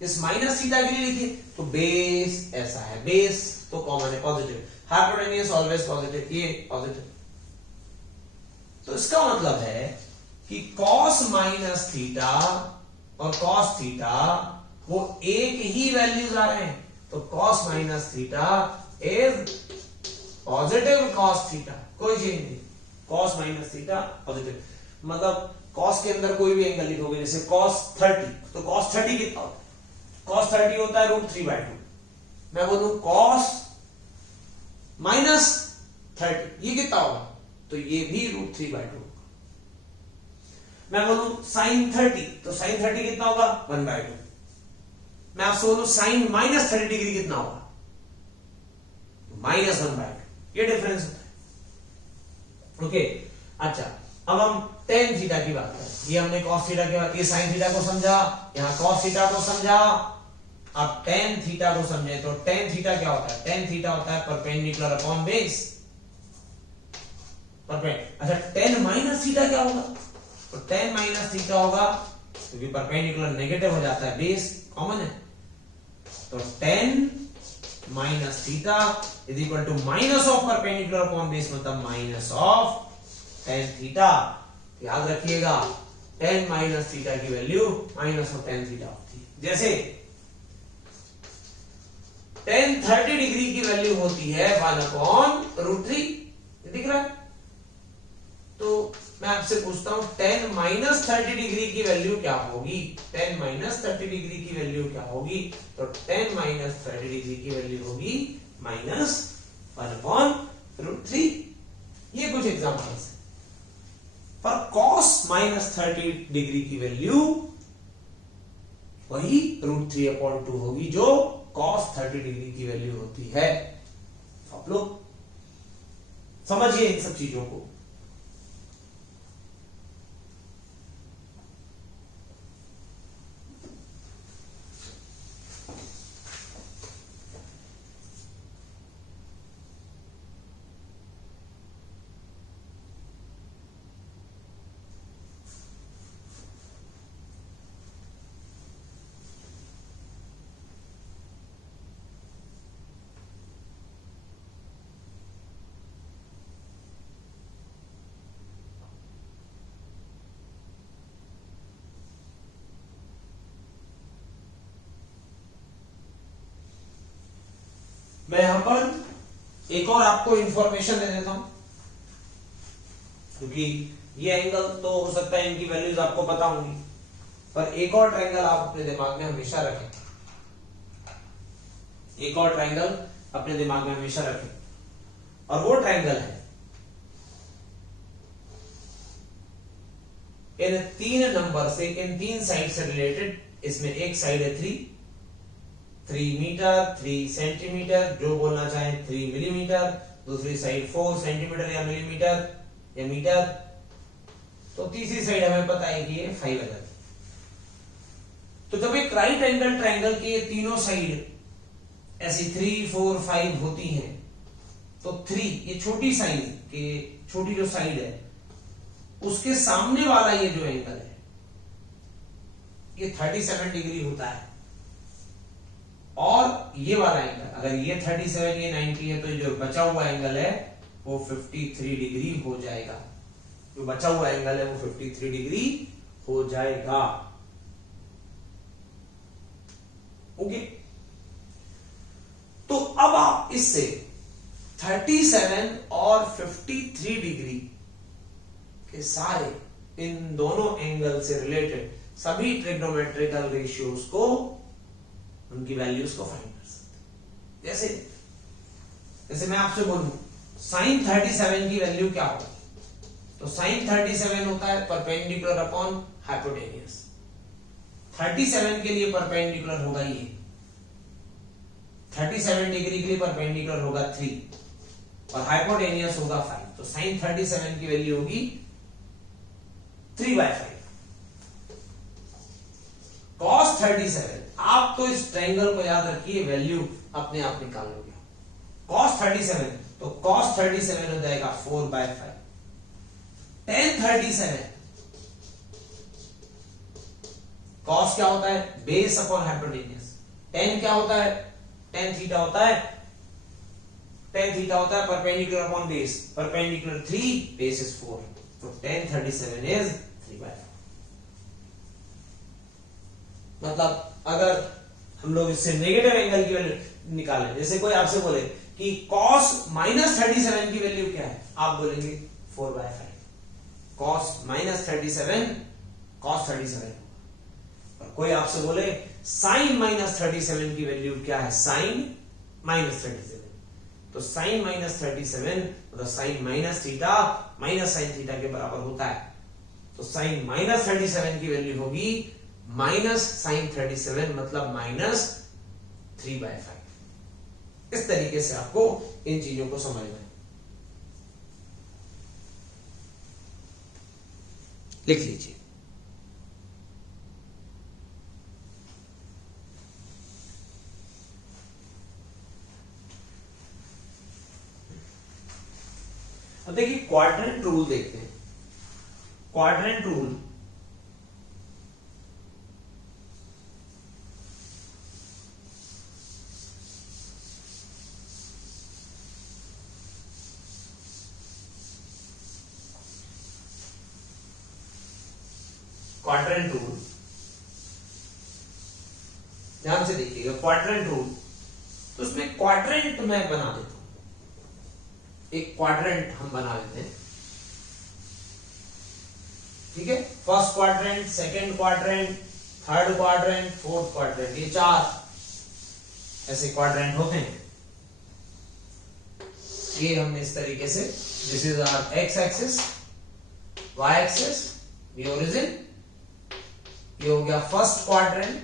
इस माइनस थीटा के लिए लिखिए तो बेस ऐसा है, बेस तो कॉमन है पॉजिटिव, हाइपोटेन्यूज ऑलवेज पॉजिटिव, ये पॉजिटिव। तो इसका मतलब है कि कॉस माइनस थीटा और कॉस थीटा वो एक ही वैल्यूज आ रहे हैं, तो cos minus theta is positive cos theta, कोई चेंज नहीं, कॉस माइनस थीटा पॉजिटिव। मतलब कॉस के अंदर कोई भी एंगल लिखोगे, जैसे कॉस 30, तो कॉस 30 कितना होता है, कॉस 30 होता है √3/2। मैं बोलूं कॉस माइनस 30, ये कितना होगा, तो ये भी √3/2। मैं बोलूं साइन 30, तो साइन 30 कितना होगा, 1/2। मैं आपसे बोलूं साइन माइनस 30 डिग्री कितना होगा, माइनस 1/2। ये डिफरेंस होता है। ओके अच्छा अब हम टेन थीटा की बात करें, ये हमने कॉस थीटा की बात, ये साइन थीटा को समझा, यहां कॉस थीटा को समझा, अब टेन थीटा को समझे। तो टेन थीटा क्या होता है, टेन थीटा होता है परपेंडिकुलर अपॉन बेस, परपेंडिकुलर। अच्छा टेन माइनस थीटा क्या होगा, तो टेन माइनस थीटा होगा क्योंकि परपेंडिकुलर नेगेटिव हो जाता है, बेस कॉमन है, तो tan minus theta is equal to minus of perpendicular upon base, मतलब माइनस ऑफ टेन थीटा। याद रखिएगा टेन माइनस थीटा की value minus of tan theta होती है। जैसे टेन 30 डिग्री की वैल्यू होती है 1/√3, दिख रहा है। तो मैं आपसे पूछता हूं टेन माइनस 30 डिग्री की वैल्यू क्या होगी, टेन माइनस 30 डिग्री की वैल्यू क्या होगी, तो टेन माइनस 30 डिग्री की वैल्यू होगी माइनस 1/√3। ये कुछ एग्जांपल्स है। पर कॉस माइनस 30 डिग्री की वैल्यू वही √3/2 होगी जो कॉस 30 डिग्री की वैल्यू होती है। आप लोग समझिए इन सब चीजों को। मैं यहां पर एक और आपको इंफॉर्मेशन दे देता हूं, क्योंकि ये एंगल तो हो सकता है इनकी वैल्यूज आपको पता होंगी, पर एक और ट्रायंगल आप अपने दिमाग में हमेशा रखें, एक और ट्रायंगल अपने दिमाग में हमेशा रखें, और वो ट्रायंगल है इन 3 नंबर से, इन 3 साइड से रिलेटेड। इसमें एक साइड है 3 मीटर, 3 सेंटीमीटर, जो बोलना चाहे 3 मिलीमीटर, दूसरी साइड 4 सेंटीमीटर या मिलीमीटर या मीटर, तो तीसरी साइड हमें पता है कि ये 5 है। तो जब एक राइट एंगल ट्रायंगल के ये तीनों साइड ऐसी 3, 4, 5 होती हैं, तो 3 ये छोटी साइज के छोटी जो साइड है उसके सामने वाला ये जो एंगल है ये 37 डिग्री होता है, और ये वाला एंगल अगर ये 37 ये 90 है तो जो बचा हुआ एंगल है वो 53 डिग्री हो जाएगा। जो बचा हुआ एंगल है वो 53 डिग्री हो जाएगा। ओके, तो अब आप इससे 37 और 53 डिग्री के सारे इन दोनों एंगल से रिलेटेड सभी ट्रिग्नोमेट्रिकल रेशियोज को, उनकी वैल्यूज को फाइंड कर सकते हैं। जैसे मैं आपसे बोलूं साइन 37 की वैल्यू क्या होगी, तो साइन 37 होता है परपेंडिकुलर अपॉन हाइपोटेनियस। 37 के लिए परपेंडिकुलर होगा ये, 37 डिग्री के लिए परपेंडिकुलर होगा 3 और हाइपोटेनियस होगा 5, तो साइन 37 की वैल्यू होगी 3/5। कॉस 37, आप तो इस ट्रायंगल को याद रखिए, वैल्यू अपने आप निकाल लोगे। कॉस 37, तो कॉस 37 हो जाएगा 4/5। tan 37, कॉस क्या होता है, बेस अपॉन हाइपोटेन्यूज। tan क्या होता है, tan थीटा होता है, tan थीटा होता है perpendicular upon base, perpendicular 3, base is 4, तो tan 37 इज 3/5। मतलब अगर हम लोग इससे नेगेटिव एंगल की वैल्यू निकालें, जैसे कोई आपसे बोले कि cos -37 की वैल्यू क्या है, आप बोलेंगे 4/5। cos -37 cos 37, और कोई आपसे बोले sin -37 की वैल्यू क्या है, sin -37, तो sin -37 मतलब sin minus theta minus sin theta के बराबर होता है, तो sin -37 की वैल्यू होगी -sin 37 मतलब -3/5। इस तरीके से आपको इन चीजों को समझना है। लिख लीजिए। अब देखिए क्वाड्रेंट रूल देखते हैं। क्वाड्रेंट रूल क्वाड्रेंट रूल ध्यान से देखिएगा। क्वाड्रेंट रूल, तो उसमें क्वाड्रेंट मैं बना देता हूं, एक क्वाड्रेंट हम बना लेते हैं, ठीक है। First quadrant, second quadrant, third quadrant, fourth quadrant, ये 4 ऐसे क्वाड्रेंट होते हैं। ये हमने इस तरीके से, this is our x axis, y axis, ये ओरिजिन, ये हो गया first quadrant,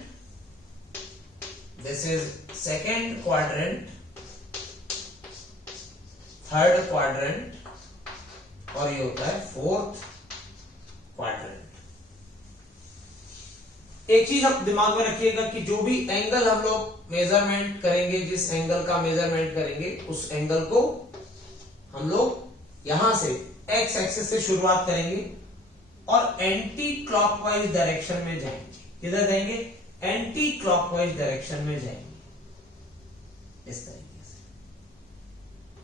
this is second quadrant, third quadrant, और ये होता है फोर्थ क्वाड्रेंट। एक चीज आप दिमाग में रखिएगा कि जो भी एंगल हम लोग मेजरमेंट करेंगे, जिस एंगल का मेजरमेंट करेंगे, उस एंगल को हम लोग यहां से एक्स एक्सिस से शुरुआत करेंगे और एंटी क्लॉकवाइज डायरेक्शन में जाएंगे। किधर जाएंगे, एंटी क्लॉकवाइज डायरेक्शन में जाएंगे, इस तरीके से।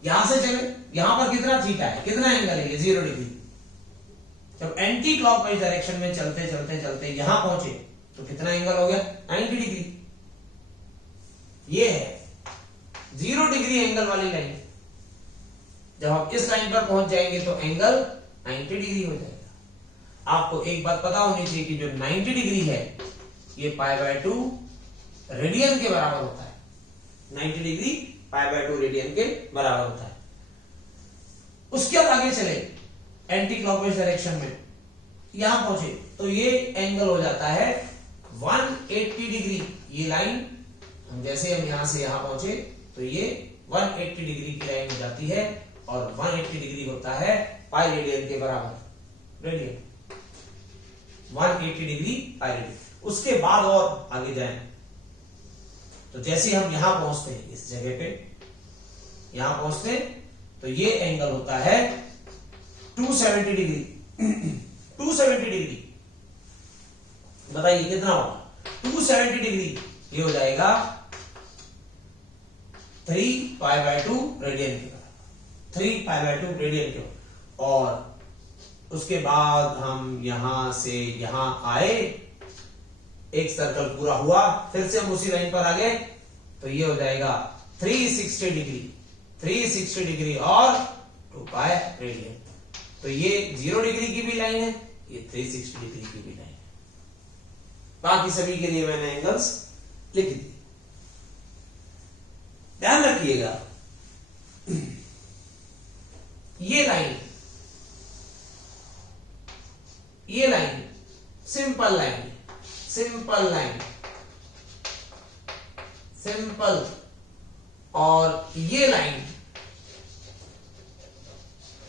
यहां से चले, यहां पर कितना थीटा है, कितना एंगल है, ये 0 डिग्री। जब एंटी क्लॉकवाइज डायरेक्शन में चलते चलते चलते यहां पहुंचे तो कितना एंगल हो गया, 90 डिग्री। ये है 0 डिग्री एंगल वाली लाइन। जब आप इस लाइन पर पहुंच जाएंगे तो एंगल 90 डिग्री हो जाएगा। आपको एक बात पता होनी चाहिए कि जो 90 डिग्री है ये π/2 रेडियन के बराबर होता है। 90 डिग्री π/2 रेडियन के बराबर होता है। उसके बाद आगे चले एंटी क्लॉकवाइज डायरेक्शन में, यहां पहुंचे तो ये एंगल हो जाता है 180 डिग्री। ये लाइन हम जैसे हम यहां से यहां पहुंचे तो ये 180 डिग्री की लाइन हो जाती है, और 180 डिग्री होता है पाई रेडियन के बराबर, रेडियन 180 डिग्री पाई रेडियन। उसके बाद और आगे जाएं तो जैसे हम यहां पहुंचते हैं इस जगह पे, यहां पहुंचते तो ये एंगल होता है 270 डिग्री। 270 डिग्री बताइए कितना होगा? 270 डिग्री ये हो जाएगा 3π/2 रेडियन के बराबर, 3π/2 रेडियन के। और उसके बाद हम यहां से यहां आए, एक सर्कल पूरा हुआ, फिर से हम उसी लाइन पर आ गए, तो ये हो जाएगा 360 डिग्री, 360 डिग्री और 2π रेडियन। तो ये 0 डिग्री की भी लाइन है, ये 360 डिग्री की भी लाइन है। बाकी सभी के लिए मैंने एंगल्स लिख दिए। ध्यान रखिएगा, ये line simple line, simple line, simple, और ये लाइन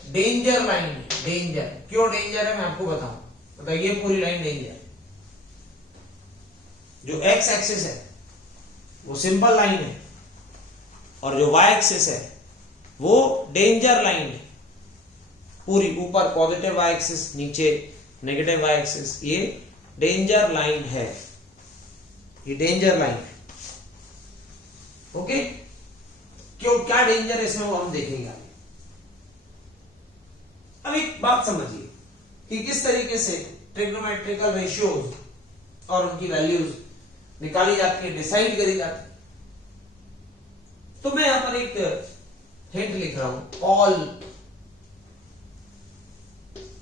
डेंजर लाइन है। डेंजर क्यों डेंजर है मैं आपको बताऊं, मतलब ये पूरी लाइन डेंजर है। जो एक्स एक्सिस है वो सिंपल लाइन है, और जो वाई एक्सिस है वो डेंजर लाइन है। पूरी ऊपर पॉजिटिव वाई एक्सिस, नीचे नेगेटिव वाई एक्सिस, ये डेंजर लाइन है, ये डेंजर लाइन है। ओके, क्यों, क्या डेंजर है इसमें वो हम देखेंगे। अब एक बात समझिए कि किस तरीके से ट्रिग्नोमेट्रिकल रेशियोज और उनकी वैल्यूज निकाली जाती है, डिसाइड करी जाती है। तो मैं यहां पर एक हिंट लिख रहा हूं, ऑल,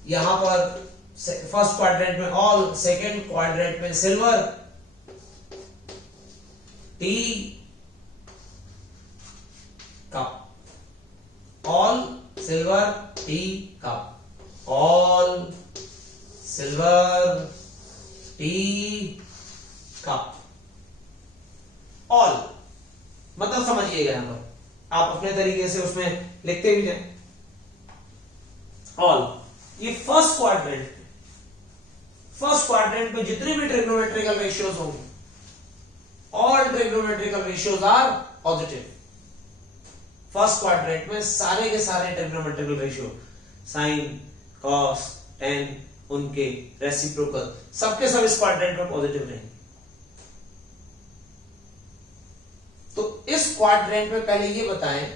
यहां पर फर्स्ट क्वाड्रेंट में ऑल, सेकेंड क्वाड्रेंट में silver, tea cup, all silver tea cup, all silver tea cup, all मतलब समझिएगा, यहां पर आप अपने तरीके से उसमें लिखते भी जाएं। ऑल, ये फर्स्ट क्वाड्रेंट में जितने भी ट्रिग्नोमेट्रिकल रेशियोज होंगे, all trigonometrical ratios are positive. First quadrant में सारे के सारे trigonometrical ratio, sine, cos, tan, उनके रेसिप्रोकल, सबके सब इस क्वाड्रेंट में पॉजिटिव रहेंगे। तो इस क्वाड्रेंट में पहले ये बताएं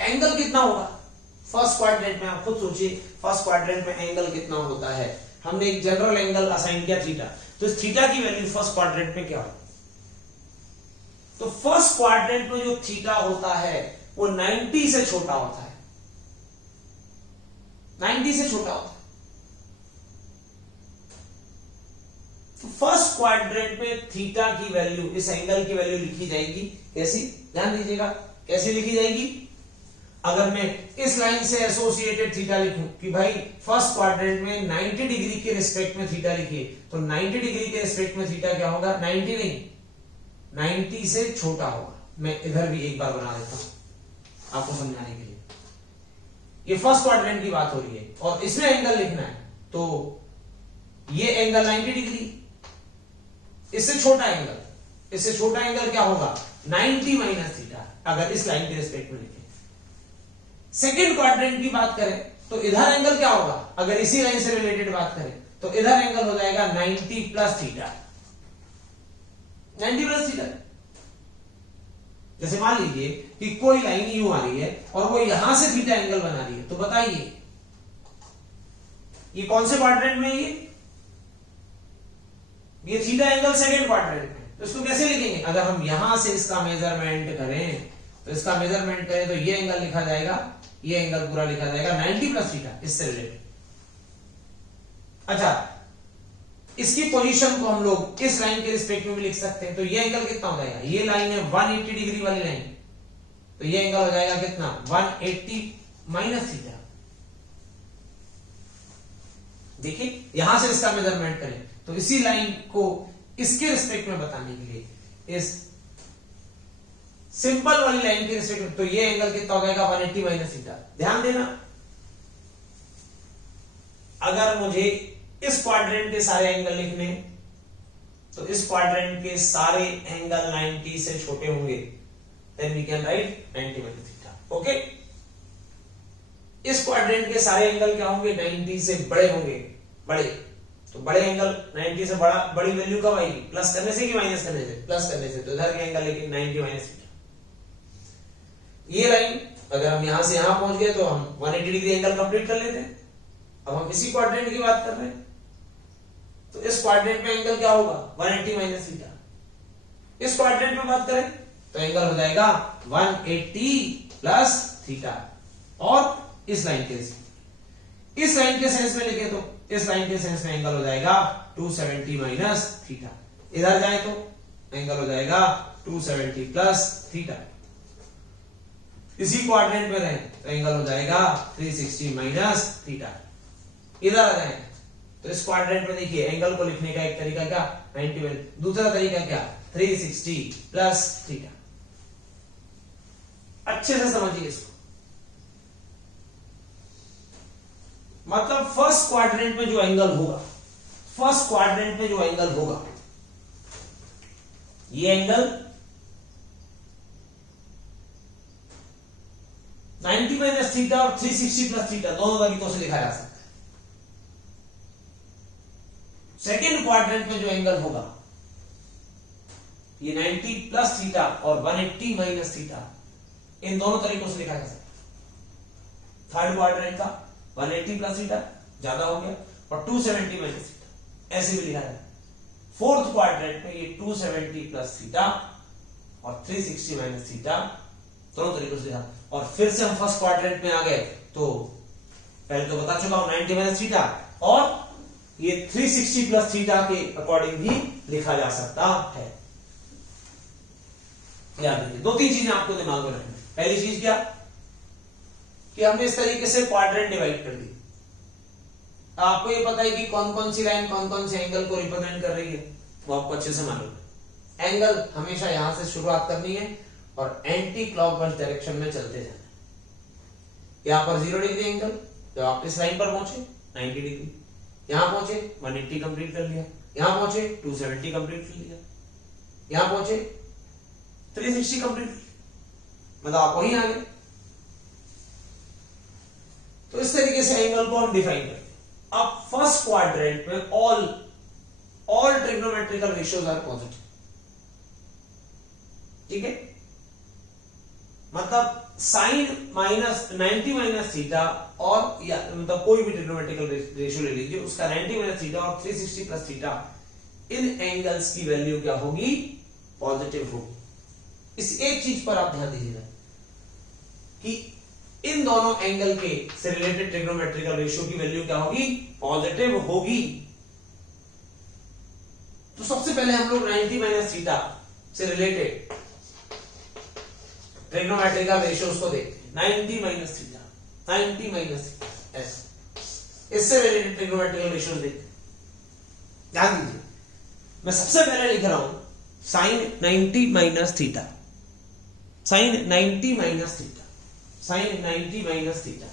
एंगल कितना होगा। फर्स्ट क्वाड्रेंट में आप खुद सोचिए, फर्स्ट क्वाड्रेंट में एंगल कितना होता है। हमने एक जनरल एंगल असाइन किया थीटा, तो इस थीटा की वैल्यू फर्स्ट क्वाड्रेंट में क्या होगी? तो फर्स्ट क्वाड्रेंट में जो थीटा होता है वो 90 से छोटा होता है, 90 से छोटा होता है। तो फर्स्ट क्वाड्रेंट में थीटा की वैल्यू, इस एंगल की वैल्यू लिखी जाएगी कैसी, ध्यान दीजिएगा, कैसी लिखी जाएगी। अगर मैं इस लाइन से एसोसिएटेड थीटा लिखूं कि भाई फर्स्ट क्वाड्रेंट में 90 डिग्री के रिस्पेक्ट में थीटा लिखिए, तो 90 डिग्री के रिस्पेक्ट में थीटा क्या होगा? 90 नहीं, 90 से छोटा होगा। मैं इधर भी एक बार बना देता हूं आपको समझाने के लिए। ये फर्स्ट क्वाड्रेंट की बात हो रही है और इसमें एंगल लिखना है, तो ये एंगल 90 डिग्री, इससे छोटा एंगल, इससे छोटा एंगल क्या होगा? 90 माइनस थीटा, अगर इस लाइन के रिस्पेक्ट में लिखें। सेकेंड क्वाड्रेंट की बात करें तो इधर एंगल क्या होगा? अगर इसी लाइन से रिलेटेड बात करें तो इधर एंगल हो जाएगा 90 प्लस थीटा, 90 प्लस थीटा। जैसे मान लीजिए कि कोई लाइन यूं आ रही है और वो यहां से थीटा एंगल बना रही है, तो बताइए ये कौन से क्वाड्रेंट में है? ये थीटा एंगल सेकेंड क्वाड्रेंट में, तो इसको कैसे लिखेंगे? अगर हम यहां से इसका मेजरमेंट करें तो इसका मेजरमेंट करें तो ये एंगल लिखा जाएगा, ये एंगल पूरा लिखा जाएगा 90 प्लस थीटा, इससे रिलेटेड। अच्छा, इसकी पोजीशन को हम लोग इस लाइन के रिस्पेक्ट में भी लिख सकते हैं, तो ये एंगल कितना हो जाएगा? ये लाइन है 180 डिग्री वाली लाइन, तो ये एंगल हो जाएगा कितना? 180 माइनस थीटा। देखिए यहां से इसका मेजरमेंट करें तो इसी लाइन को इसके रिस्पेक्ट में बताने के लिए इस सिंपल वाली लाइन के रिस्पेक्ट में, तो ये एंगल कितना हो जाएगा? 180 माइनस थीटा। ध्यान देना, अगर मुझे इस क्वाड्रेंट के सारे एंगल लिखने तो इस क्वाड्रेंट के सारे एंगल 90 से छोटे होंगे, then we can write 90 minus theta. Okay, इस क्वाड्रेंट के सारे एंगल क्या होंगे, 90 से बड़े होंगे, बड़े। तो बड़े एंगल 90 से बड़ा, बड़ी वैल्यू कब आएगी, प्लस करने से कि माइनस करने से, प्लस करने से। तो इधर के एंगल लेकिन 90 माइनस थीटा। ये लाइन अगर हम यहां से यहां पहुंच गए तो हम 180 डिग्री एंगल कंप्लीट कर लेते हैं। अब हम इसी क्वाड्रेंट की बात कर रहे हैं, तो इस क्वाड्रेंट में एंगल क्या होगा, 180 माइनस थीटा। इस क्वाड्रेंट में बात करें तो एंगल हो जाएगा 180 प्लस थीटा। और इस लाइन के सेंस में लिखे तो इस लाइन के सेंस में एंगल हो जाएगा 270 माइनस थीटा। इधर जाए तो एंगल हो जाएगा 270 प्लस थीटा। इसी क्वाड्रेंट में रहे तो एंगल हो जाएगा 360 माइनस थीटा। इधर आ जाए तो इस क्वाड्रेंट में देखिए एंगल को लिखने का एक तरीका क्या, 90, दूसरा तरीका क्या, 360 प्लस थीटा। अच्छे से समझिए इसको। मतलब फर्स्ट क्वाड्रेंट में जो एंगल होगा, फर्स्ट क्वाड्रेंट में जो एंगल होगा, ये एंगल 90 माइनस थीटा और 360 प्लस थीटा दोनों तरीकों से लिखा जा सकता है। सेकेंड क्वाड्रेंट में जो एंगल होगा, ये 90 प्लस थीटा और 180 माइनस थीटा, इन दोनों तरीकों से लिखा जा सकता है। थर्ड क्वाड्रेंट का 180 प्लस थीटा ज्यादा हो गया और 270 माइनस थीटा, ऐसे भी लिखा जाए। फोर्थ क्वाड्रेंट में ये 270 प्लस थीटा और 360 माइनस थीटा दोनों तरीकों से लिखा। और फिर से हम फर्स्ट क्वाड्रेंट में आ गए तो पहले तो बता चुका हूं 90 माइनस थीटा और ये 360 प्लस थीटा के अकॉर्डिंग भी लिखा जा सकता है। याद रखिए, दो तीन चीजें आपको दिमाग में रखनी। पहली चीज क्या कि हमने इस तरीके से क्वाड्रेंट डिवाइड कर दी। आपको ये पता है कि कौन कौन सी लाइन कौन कौन से एंगल को रिप्रेजेंट कर रही है, वो आपको अच्छे से मालूम है। एंगल हमेशा यहां से शुरुआत करनी है और एंटी क्लॉकवाइज डायरेक्शन में चलते जाना है। यहां पर 0 डिग्री एंगल, जब आप इस लाइन पर पहुंचे 90 डिग्री, यहां पहुंचे 180 कंप्लीट कर लिया, यहां पहुंचे 270 कंप्लीट कर लिया, यहां पहुंचे 360 कंप्लीट, मतलब आप वहीं आ गए। तो इस तरीके से एंगल को हम डिफाइन करते हैं। अब फर्स्ट क्वाड्रेंट में all trigonometrical ratios are positive, ठीक है। मतलब साइन माइनस 90 माइनस थीटा और या मतलब कोई भी ट्रिग्नोमेट्रिकल रेशियो ले लीजिए, उसका 90 माइनस थीटा और 360 प्लस थीटा, इन एंगल्स की वैल्यू क्या होगी, पॉजिटिव होगी। इस एक चीज पर आप ध्यान दीजिएगा कि इन दोनों एंगल के से रिलेटेड ट्रिग्नोमेट्रिकल रेशियो की वैल्यू क्या होगी, पॉजिटिव होगी। तो सबसे पहले हम लोग 90 माइनस थीटा से रिलेटेड ट्रिग्नोमेट्रिकल रेशियोज को देखते हैं। 90 माइनस थीटा, 90 माइनस थीटा, ऐसे इससे रिलेटेड ट्रिग्नोमेट्रिकल रेशियोज देखते हैं। ध्यान दीजिए, मैं सबसे पहले लिख रहा हूं sine 90 minus theta, sine 90 minus theta, sine 90 minus theta,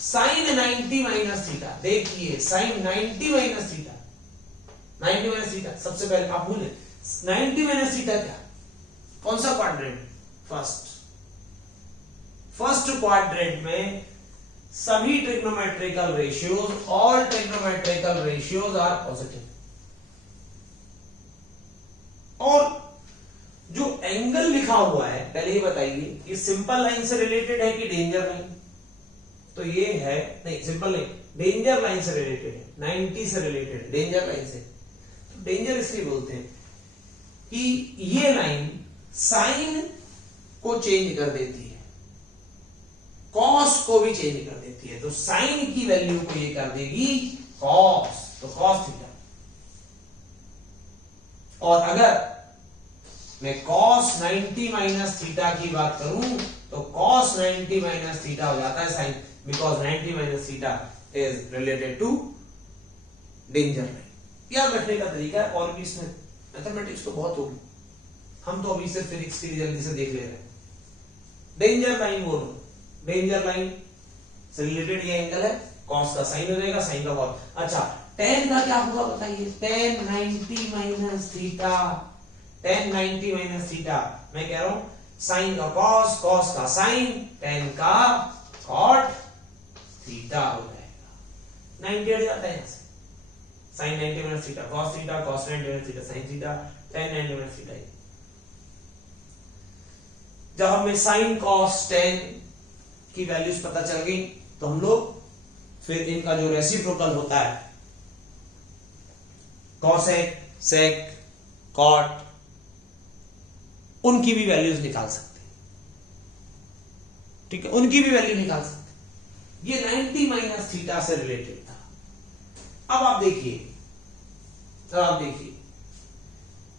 sine 90 minus theta. देखिए sine 90 minus theta, 90 minus theta सबसे पहले आप भूलें 90 माइनस थीटा क्या, कौन सा क्वाड्रेंट, फर्स्ट क्वाड्रेंट में सभी trigonometrical ratios, all trigonometrical ratios are positive. और जो एंगल लिखा हुआ है पहले ही बताइए, ये सिंपल लाइन से रिलेटेड है कि डेंजर लाइन, तो ये है नहीं, सिंपल नहीं, डेंजर लाइन से रिलेटेड है, 90 से रिलेटेड, डेंजर लाइन से। तो डेंजर इसलिए बोलते हैं कि ये लाइन साइन को चेंज कर देती है, कॉस को भी चेंज कर देती है। तो साइन की वैल्यू को ये कर देगी कॉस, तो कॉस थीटा। और अगर मैं cos 90 माइनस थीटा की बात करूं तो cos 90 माइनस थीटा हो जाता है sine, because 90 minus theta is related to danger line. याद रखने का तरीका है, और भी इसमें मैथमेटिक्स तो बहुत होगी, हम तो अभी सिर्फ फिजिक्स की जल्दी से देख ले रहे हैं। डेंजर लाइन बोलो, डेंजर लाइन से रिलेटेड ये एंगल है, cos का साइन हो जाएगा, साइन का cos। अच्छा, tan का क्या होगा बताइए, tan 90 minus theta, tan 90 minus theta, मैं कह रहा हूं sin का cos, cos का sin, tan का cot थीटा हो जाएगा। 90 हट जाता है यहां से, sin 90 minus theta cos theta, cos 90 minus theta sin theta, tan 90 minus theta. जब हमें sin cos tan की वैल्यूज पता चल गई तो हम लोग फिर इनका जो रेसिप्रोकल होता है cosec, sec, cot, उनकी भी वैल्यूज निकाल सकते हैं। ठीक है, उनकी भी वैल्यू निकाल सकते हैं। ये 90 माइनस थीटा से रिलेटेड था। अब आप देखिए,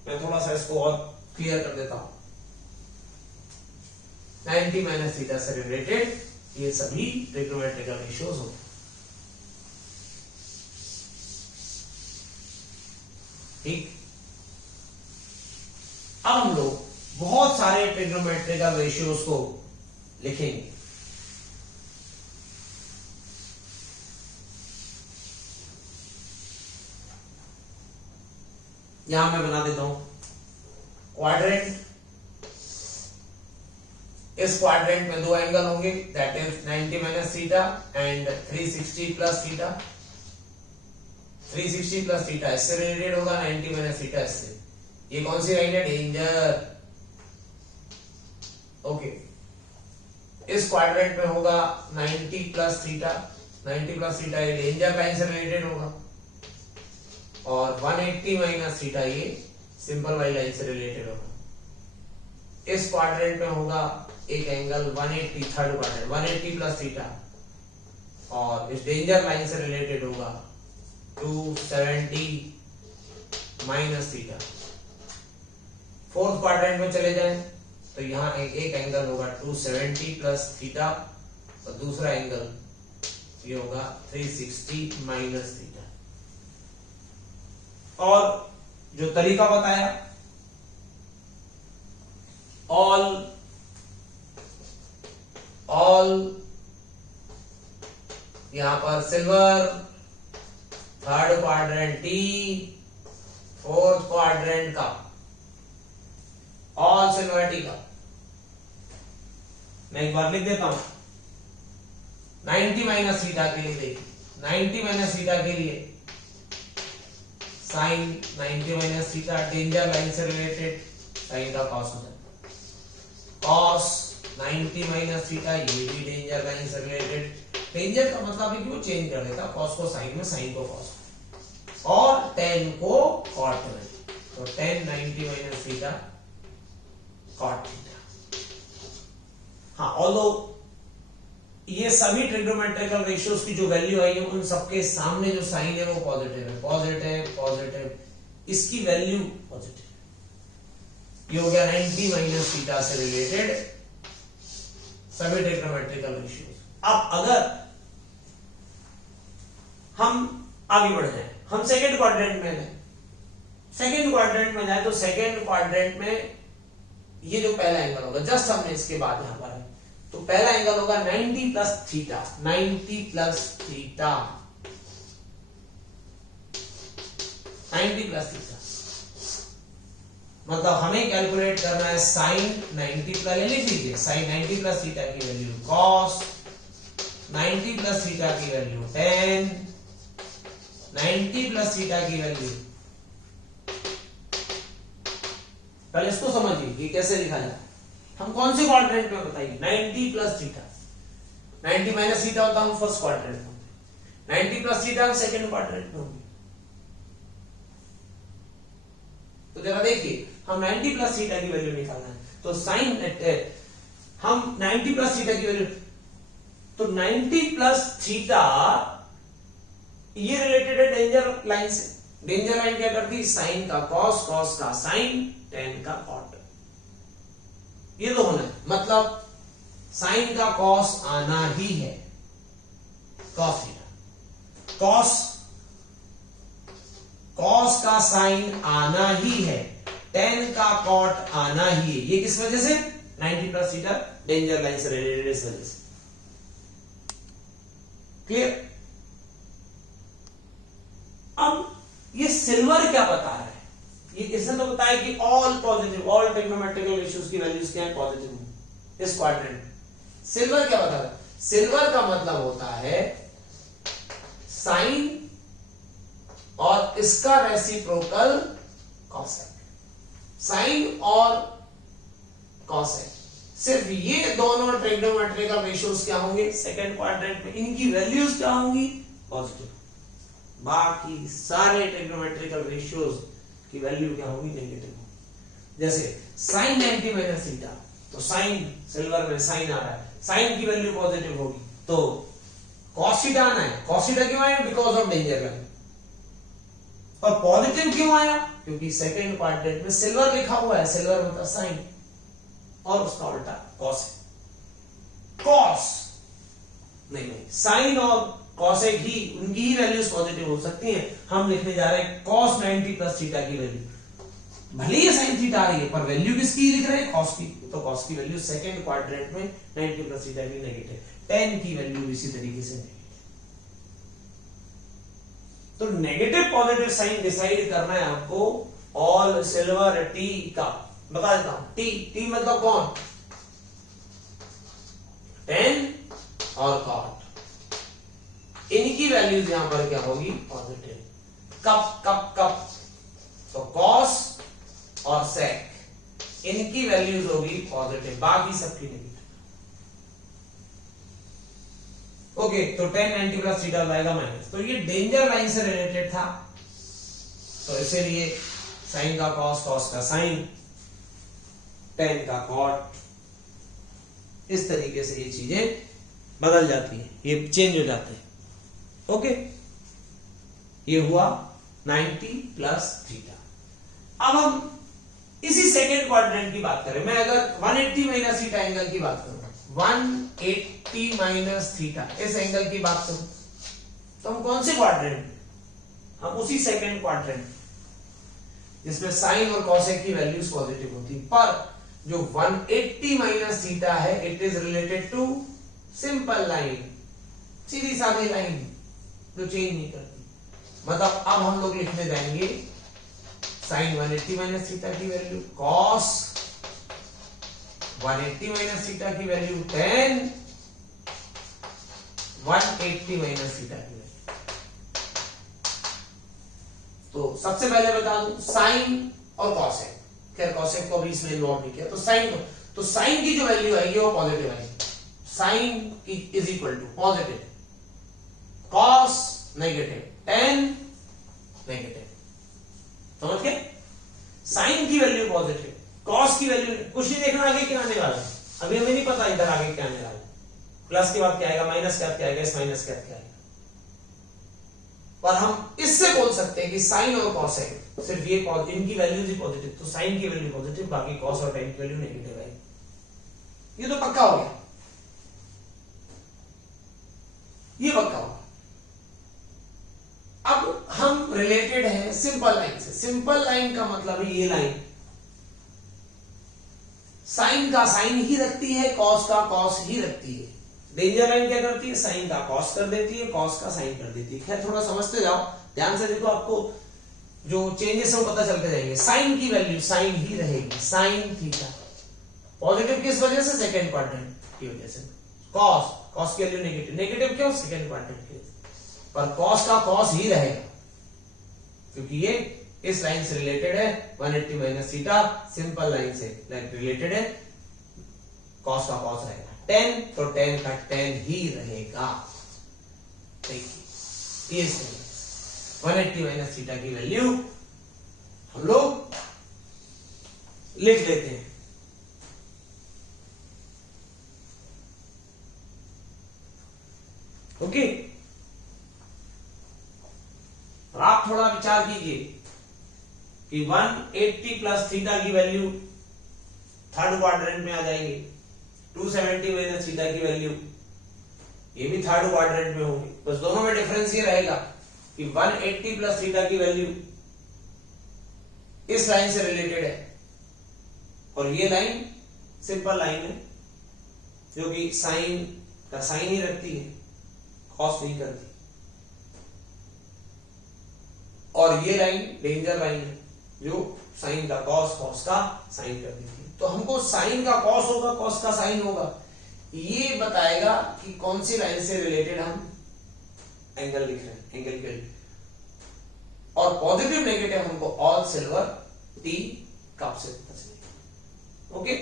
मैं थोड़ा सा इसको और क्लियर कर देता हूं। 90 माइनस थीटा से रिलेटेड ये सभी ट्रिग्नोमेट्रिकल रेशियोज होते हैं। ठीक, अब हम लोग बहुत सारे ट्रिग्नोमेट्रिकल रेशियोज को लिखेंगे। यहां मैं बना देता हूं क्वाड्रेंट। इस क्वाड्रेंट में दो एंगल होंगे, that is 90 minus theta and 360 plus theta. 360 plus theta इससे रिलेटेड होगा, 90 माइनस थीटा इससे। ये कौन सी लाइन है, डेंजर। ओके, इस क्वाड्रेंट में होगा 90 प्लस थीटा, 90 प्लस थीटा ये डेंजर लाइन से रिलेटेड होगा, और 180 माइनस थीटा ये सिंपल वाली लाइन से रिलेटेड होगा। इस क्वाड्रेंट में होगा एक angle 180, third quadrant 180 plus theta, और इस डेंजर लाइन से रिलेटेड होगा 270 माइनस थीटा। फोर्थ क्वाड्रेंट में चले जाएं तो यहां एक एंगल होगा 270 प्लस थीटा, और दूसरा एंगल ये होगा 360 माइनस थीटा। और जो तरीका बताया, ऑल यहां पर silver, third quadrant T, fourth quadrant का ऑल सिल्वर टी का। मैं एक बार लिख देता हूं, 90 माइनस थीटा के लिए देखिए, 90 माइनस थीटा के लिए sine 90 minus theta danger line से रिलेटेड, साइन का कॉस हो जाता है। कॉस 90 माइनस थीटा ये भी डेंजर लाइन से रिलेटेड। डेंजर का मतलब है कि वो चेंज कर देता, कॉस को साइन में, साइन को कॉस, और tan को कॉट में, तो tan 90 minus theta cot theta. हाँ, ऑल्दो ये सभी ट्रिग्नोमेट्रिकल रेशियोज की जो वैल्यू आई है उन सबके सामने जो साइन है वो पॉजिटिव है, पॉजिटिव, इसकी वैल्यू पॉजिटिव। ये हो गया 90 माइनस थीटा से रिलेटेड सभी ट्रिग्नोमेट्रिकल रेशियोज। अब अगर हम आगे बढ़ जाए, हम सेकेंड क्वाड्रेंट में जाए, सेकेंड क्वाड्रेंट में जाए तो सेकेंड क्वाड्रेंट में ये जो पहला एंगल होगा, जस्ट हमने इसके बाद यहां पर है, तो पहला एंगल होगा 90 plus theta, 90 plus theta, 90 plus theta. मतलब हमें कैलकुलेट करना है साइन 90 प्लस, लिख लीजिए साइन 90 प्लस थीटा की वैल्यू कॉस 90 प्लस थीटा की वैल्यू tan 90 प्लस थीटा की वैल्यू। पहले इसको समझिए कि कैसे लिखा जाए। हम कौन से क्वाड्रेंट में बताइए, 90 प्लस थीटा, 90 माइनस थीटा होता हम फर्स्ट क्वाड्रेंट में, 90 प्लस थीटा हम सेकंड क्वाड्रेंट में होंगे। तो जरा देखिए, हम 90 प्लस थीटा की वैल्यू निकालना है, तो साइन हम 90 प्लस थीटा की वैल्यू, तो 90 प्लस थीटा ये रिलेटेड है डेंजर लाइन से। डेंजर लाइन क्या करती, साइन का कॉस, कॉस का साइन, tan का कॉट, ये तो होना है। मतलब साइन का कॉस आना ही है, कॉस थीटा, कॉस का साइन आना ही है, tan का कॉट आना ही है। ये किस वजह से, 90 प्लस थीटा डेंजर लाइन से रिलेटेड, इस वजह से। क्लियर। अब ये सिल्वर क्या बता रहा है, ये इसने तो बताया कि all positive, all trigonometrical ratios की वैल्यूज क्या है, पॉजिटिव इस क्वाड्रेंट। सिल्वर क्या बता रहा है, सिल्वर का मतलब होता है साइन और इसका रेसिप्रोकल कॉसेक। साइन और कॉसेक, सिर्फ ये दोनों ट्रिग्नोमेट्रिकल रेशियोज क्या होंगे सेकंड क्वाड्रेंट में, इनकी वैल्यूज क्या होंगी, पॉजिटिव। बाकी सारे ट्रिग्नोमेट्रिकल रेशियोज की वैल्यू क्या होगी, नेगेटिव। जैसे साइन 90 माइनस थीटा, तो साइन सिल्वर में साइन आ रहा है, साइन की वैल्यू पॉजिटिव होगी, तो कॉस थीटा आना है। कॉस थीटा क्यों आया, बिकॉज ऑफ डेंजर लाइन। और पॉजिटिव क्यों आया, क्योंकि सेकंड क्वाड्रेंट में सिल्वर लिखा हुआ है, सिल्वर मतलब साइन और उसका उल्टा कॉस है। कॉस नहीं, साइन और कॉसेक ही, उनकी ही वैल्यूज पॉजिटिव हो सकती हैं। हम लिखने जा रहे हैं कॉस 90 प्लस थीटा की वैल्यू, भले ही साइन थीटा आ रही है पर वैल्यू किसकी लिख रहे हैं, कॉस की, तो कॉस की वैल्यू सेकंड क्वाड्रेंट में 90 प्लस थीटा की नेगेटिव, tan की वैल्यू इसी तरीके से नेगेटिव। तो नेगेटिव पॉजिटिव साइन डिसाइड करना है आपको ऑल सिल्वर टी का, बता देता हूं। टी मतलब कौन, tan और cot, इनकी वैल्यूज यहां पर क्या होगी, पॉजिटिव। कब कब कब, तो cos और sec इनकी वैल्यूज होगी पॉजिटिव, बाकी सबकी नेगेटिव। ओके, तो tan 90 प्लस थीटा आएगा माइनस, तो ये डेंजर लाइन से रिलेटेड था, तो इसीलिए साइन का cos, cos का साइन, tan का cot, इस तरीके से ये चीजें बदल जाती है, ये चेंज हो जाते हैं। ओके, ये हुआ 90 प्लस थीटा। अब हम इसी सेकेंड क्वाड्रेंट की बात करें, मैं अगर 180 माइनस थीटा एंगल की बात करूं, 180 माइनस थीटा इस एंगल की बात करूं, तो हम कौन से क्वाड्रेंट, हम उसी सेकेंड क्वाड्रेंट जिसमें साइन और कॉसेक की वैल्यूज पॉजिटिव होती, पर जो 180 माइनस थीटा है it is related to simple line, सीधी सादी लाइन जो चेंज नहीं करती। मतलब अब हम लोग लिखने जाएंगे साइन 180 माइनस थीटा की वैल्यू, कॉस 180 माइनस थीटा की वैल्यू, tan 180 माइनस थीटा की वैल्यू। तो सबसे पहले बता दूं साइन और कॉसेक, खैर कॉसेक को भी इसमें इन्वॉल्व नहीं किया, तो साइन की जो वैल्यू आएगी वो पॉजिटिव आएगी, साइन की is equal to positive, cos negative, tan negative. समझ गए, साइन की वैल्यू पॉजिटिव, कॉस की वैल्यू, कुछ नहीं देखना आगे क्या आने वाला है, अभी हमें नहीं पता इधर आगे क्या आने वाला है, प्लस के बाद क्या आएगा, माइनस के बाद क्या आएगा, इस माइनस के बाद क्या आएगा। पर हम इससे बोल सकते हैं कि साइन और कॉस है सिर्फ ये इनकी वैल्यूज ही पॉजिटिव, तो साइन की वैल्यू पॉजिटिव, बाकी कॉस और tan की वैल्यू नेगेटिव है। ये तो पक्का हो गया, ये पक्का हो गया। अब हम रिलेटेड हैं सिंपल लाइन से, सिंपल लाइन का मतलब है ये लाइन साइन का साइन ही रखती है, कॉस का कॉस ही रखती है। डेंजर लाइन क्या करती है, साइन का कॉस कर देती है, कॉस का साइन कर देती है। खैर थोड़ा समझते जाओ, ध्यान से देखो, आपको जो चेंजेस है वो पता चलते जाएंगे। साइन की वैल्यू साइन ही रहेगी, साइन थीटा पॉजिटिव किस वजह से, सेकंड क्वाड्रेंट की वजह से। कॉस की वैल्यू नेगेटिव, नेगेटिव क्यों, सेकंड क्वाड्रेंट की, पर कॉस का कॉस ही रहेगा क्योंकि ये इस लाइन से रिलेटेड है, 180 माइनस थीटा सिंपल लाइन से रिलेटेड है, कॉस का कॉस रहेगा, tan तो tan का tan ही रहेगा। देखिए 180 माइनस थीटा की वैल्यू हम लोग लिख लेते हैं। ओके, आप थोड़ा विचार कीजिए कि 180 प्लस थीटा की वैल्यू थर्ड क्वाड्रेंट में आ जाएंगे, 270 माइनस थीटा की वैल्यू ये भी थर्ड क्वाड्रेंट में होगी। बस दोनों में डिफरेंस ये रहेगा कि 180 प्लस थीटा की वैल्यू इस लाइन से रिलेटेड है और ये लाइन सिंपल लाइन है जो कि साइन का साइन ही रखती है, कॉस नहीं करती। और ये लाइन डेंजर लाइन है जो साइन का कॉस, कॉस का साइन कर देती है। तो हमको साइन का कॉस होगा, कॉस का साइन होगा, ये बताएगा कि कौन सी लाइन से रिलेटेड हम एंगल लिख रहे हैं, एंगल के लिए। और पॉजिटिव नेगेटिव हमको ऑल सिल्वर टी कप से पता चलेगा। ओके।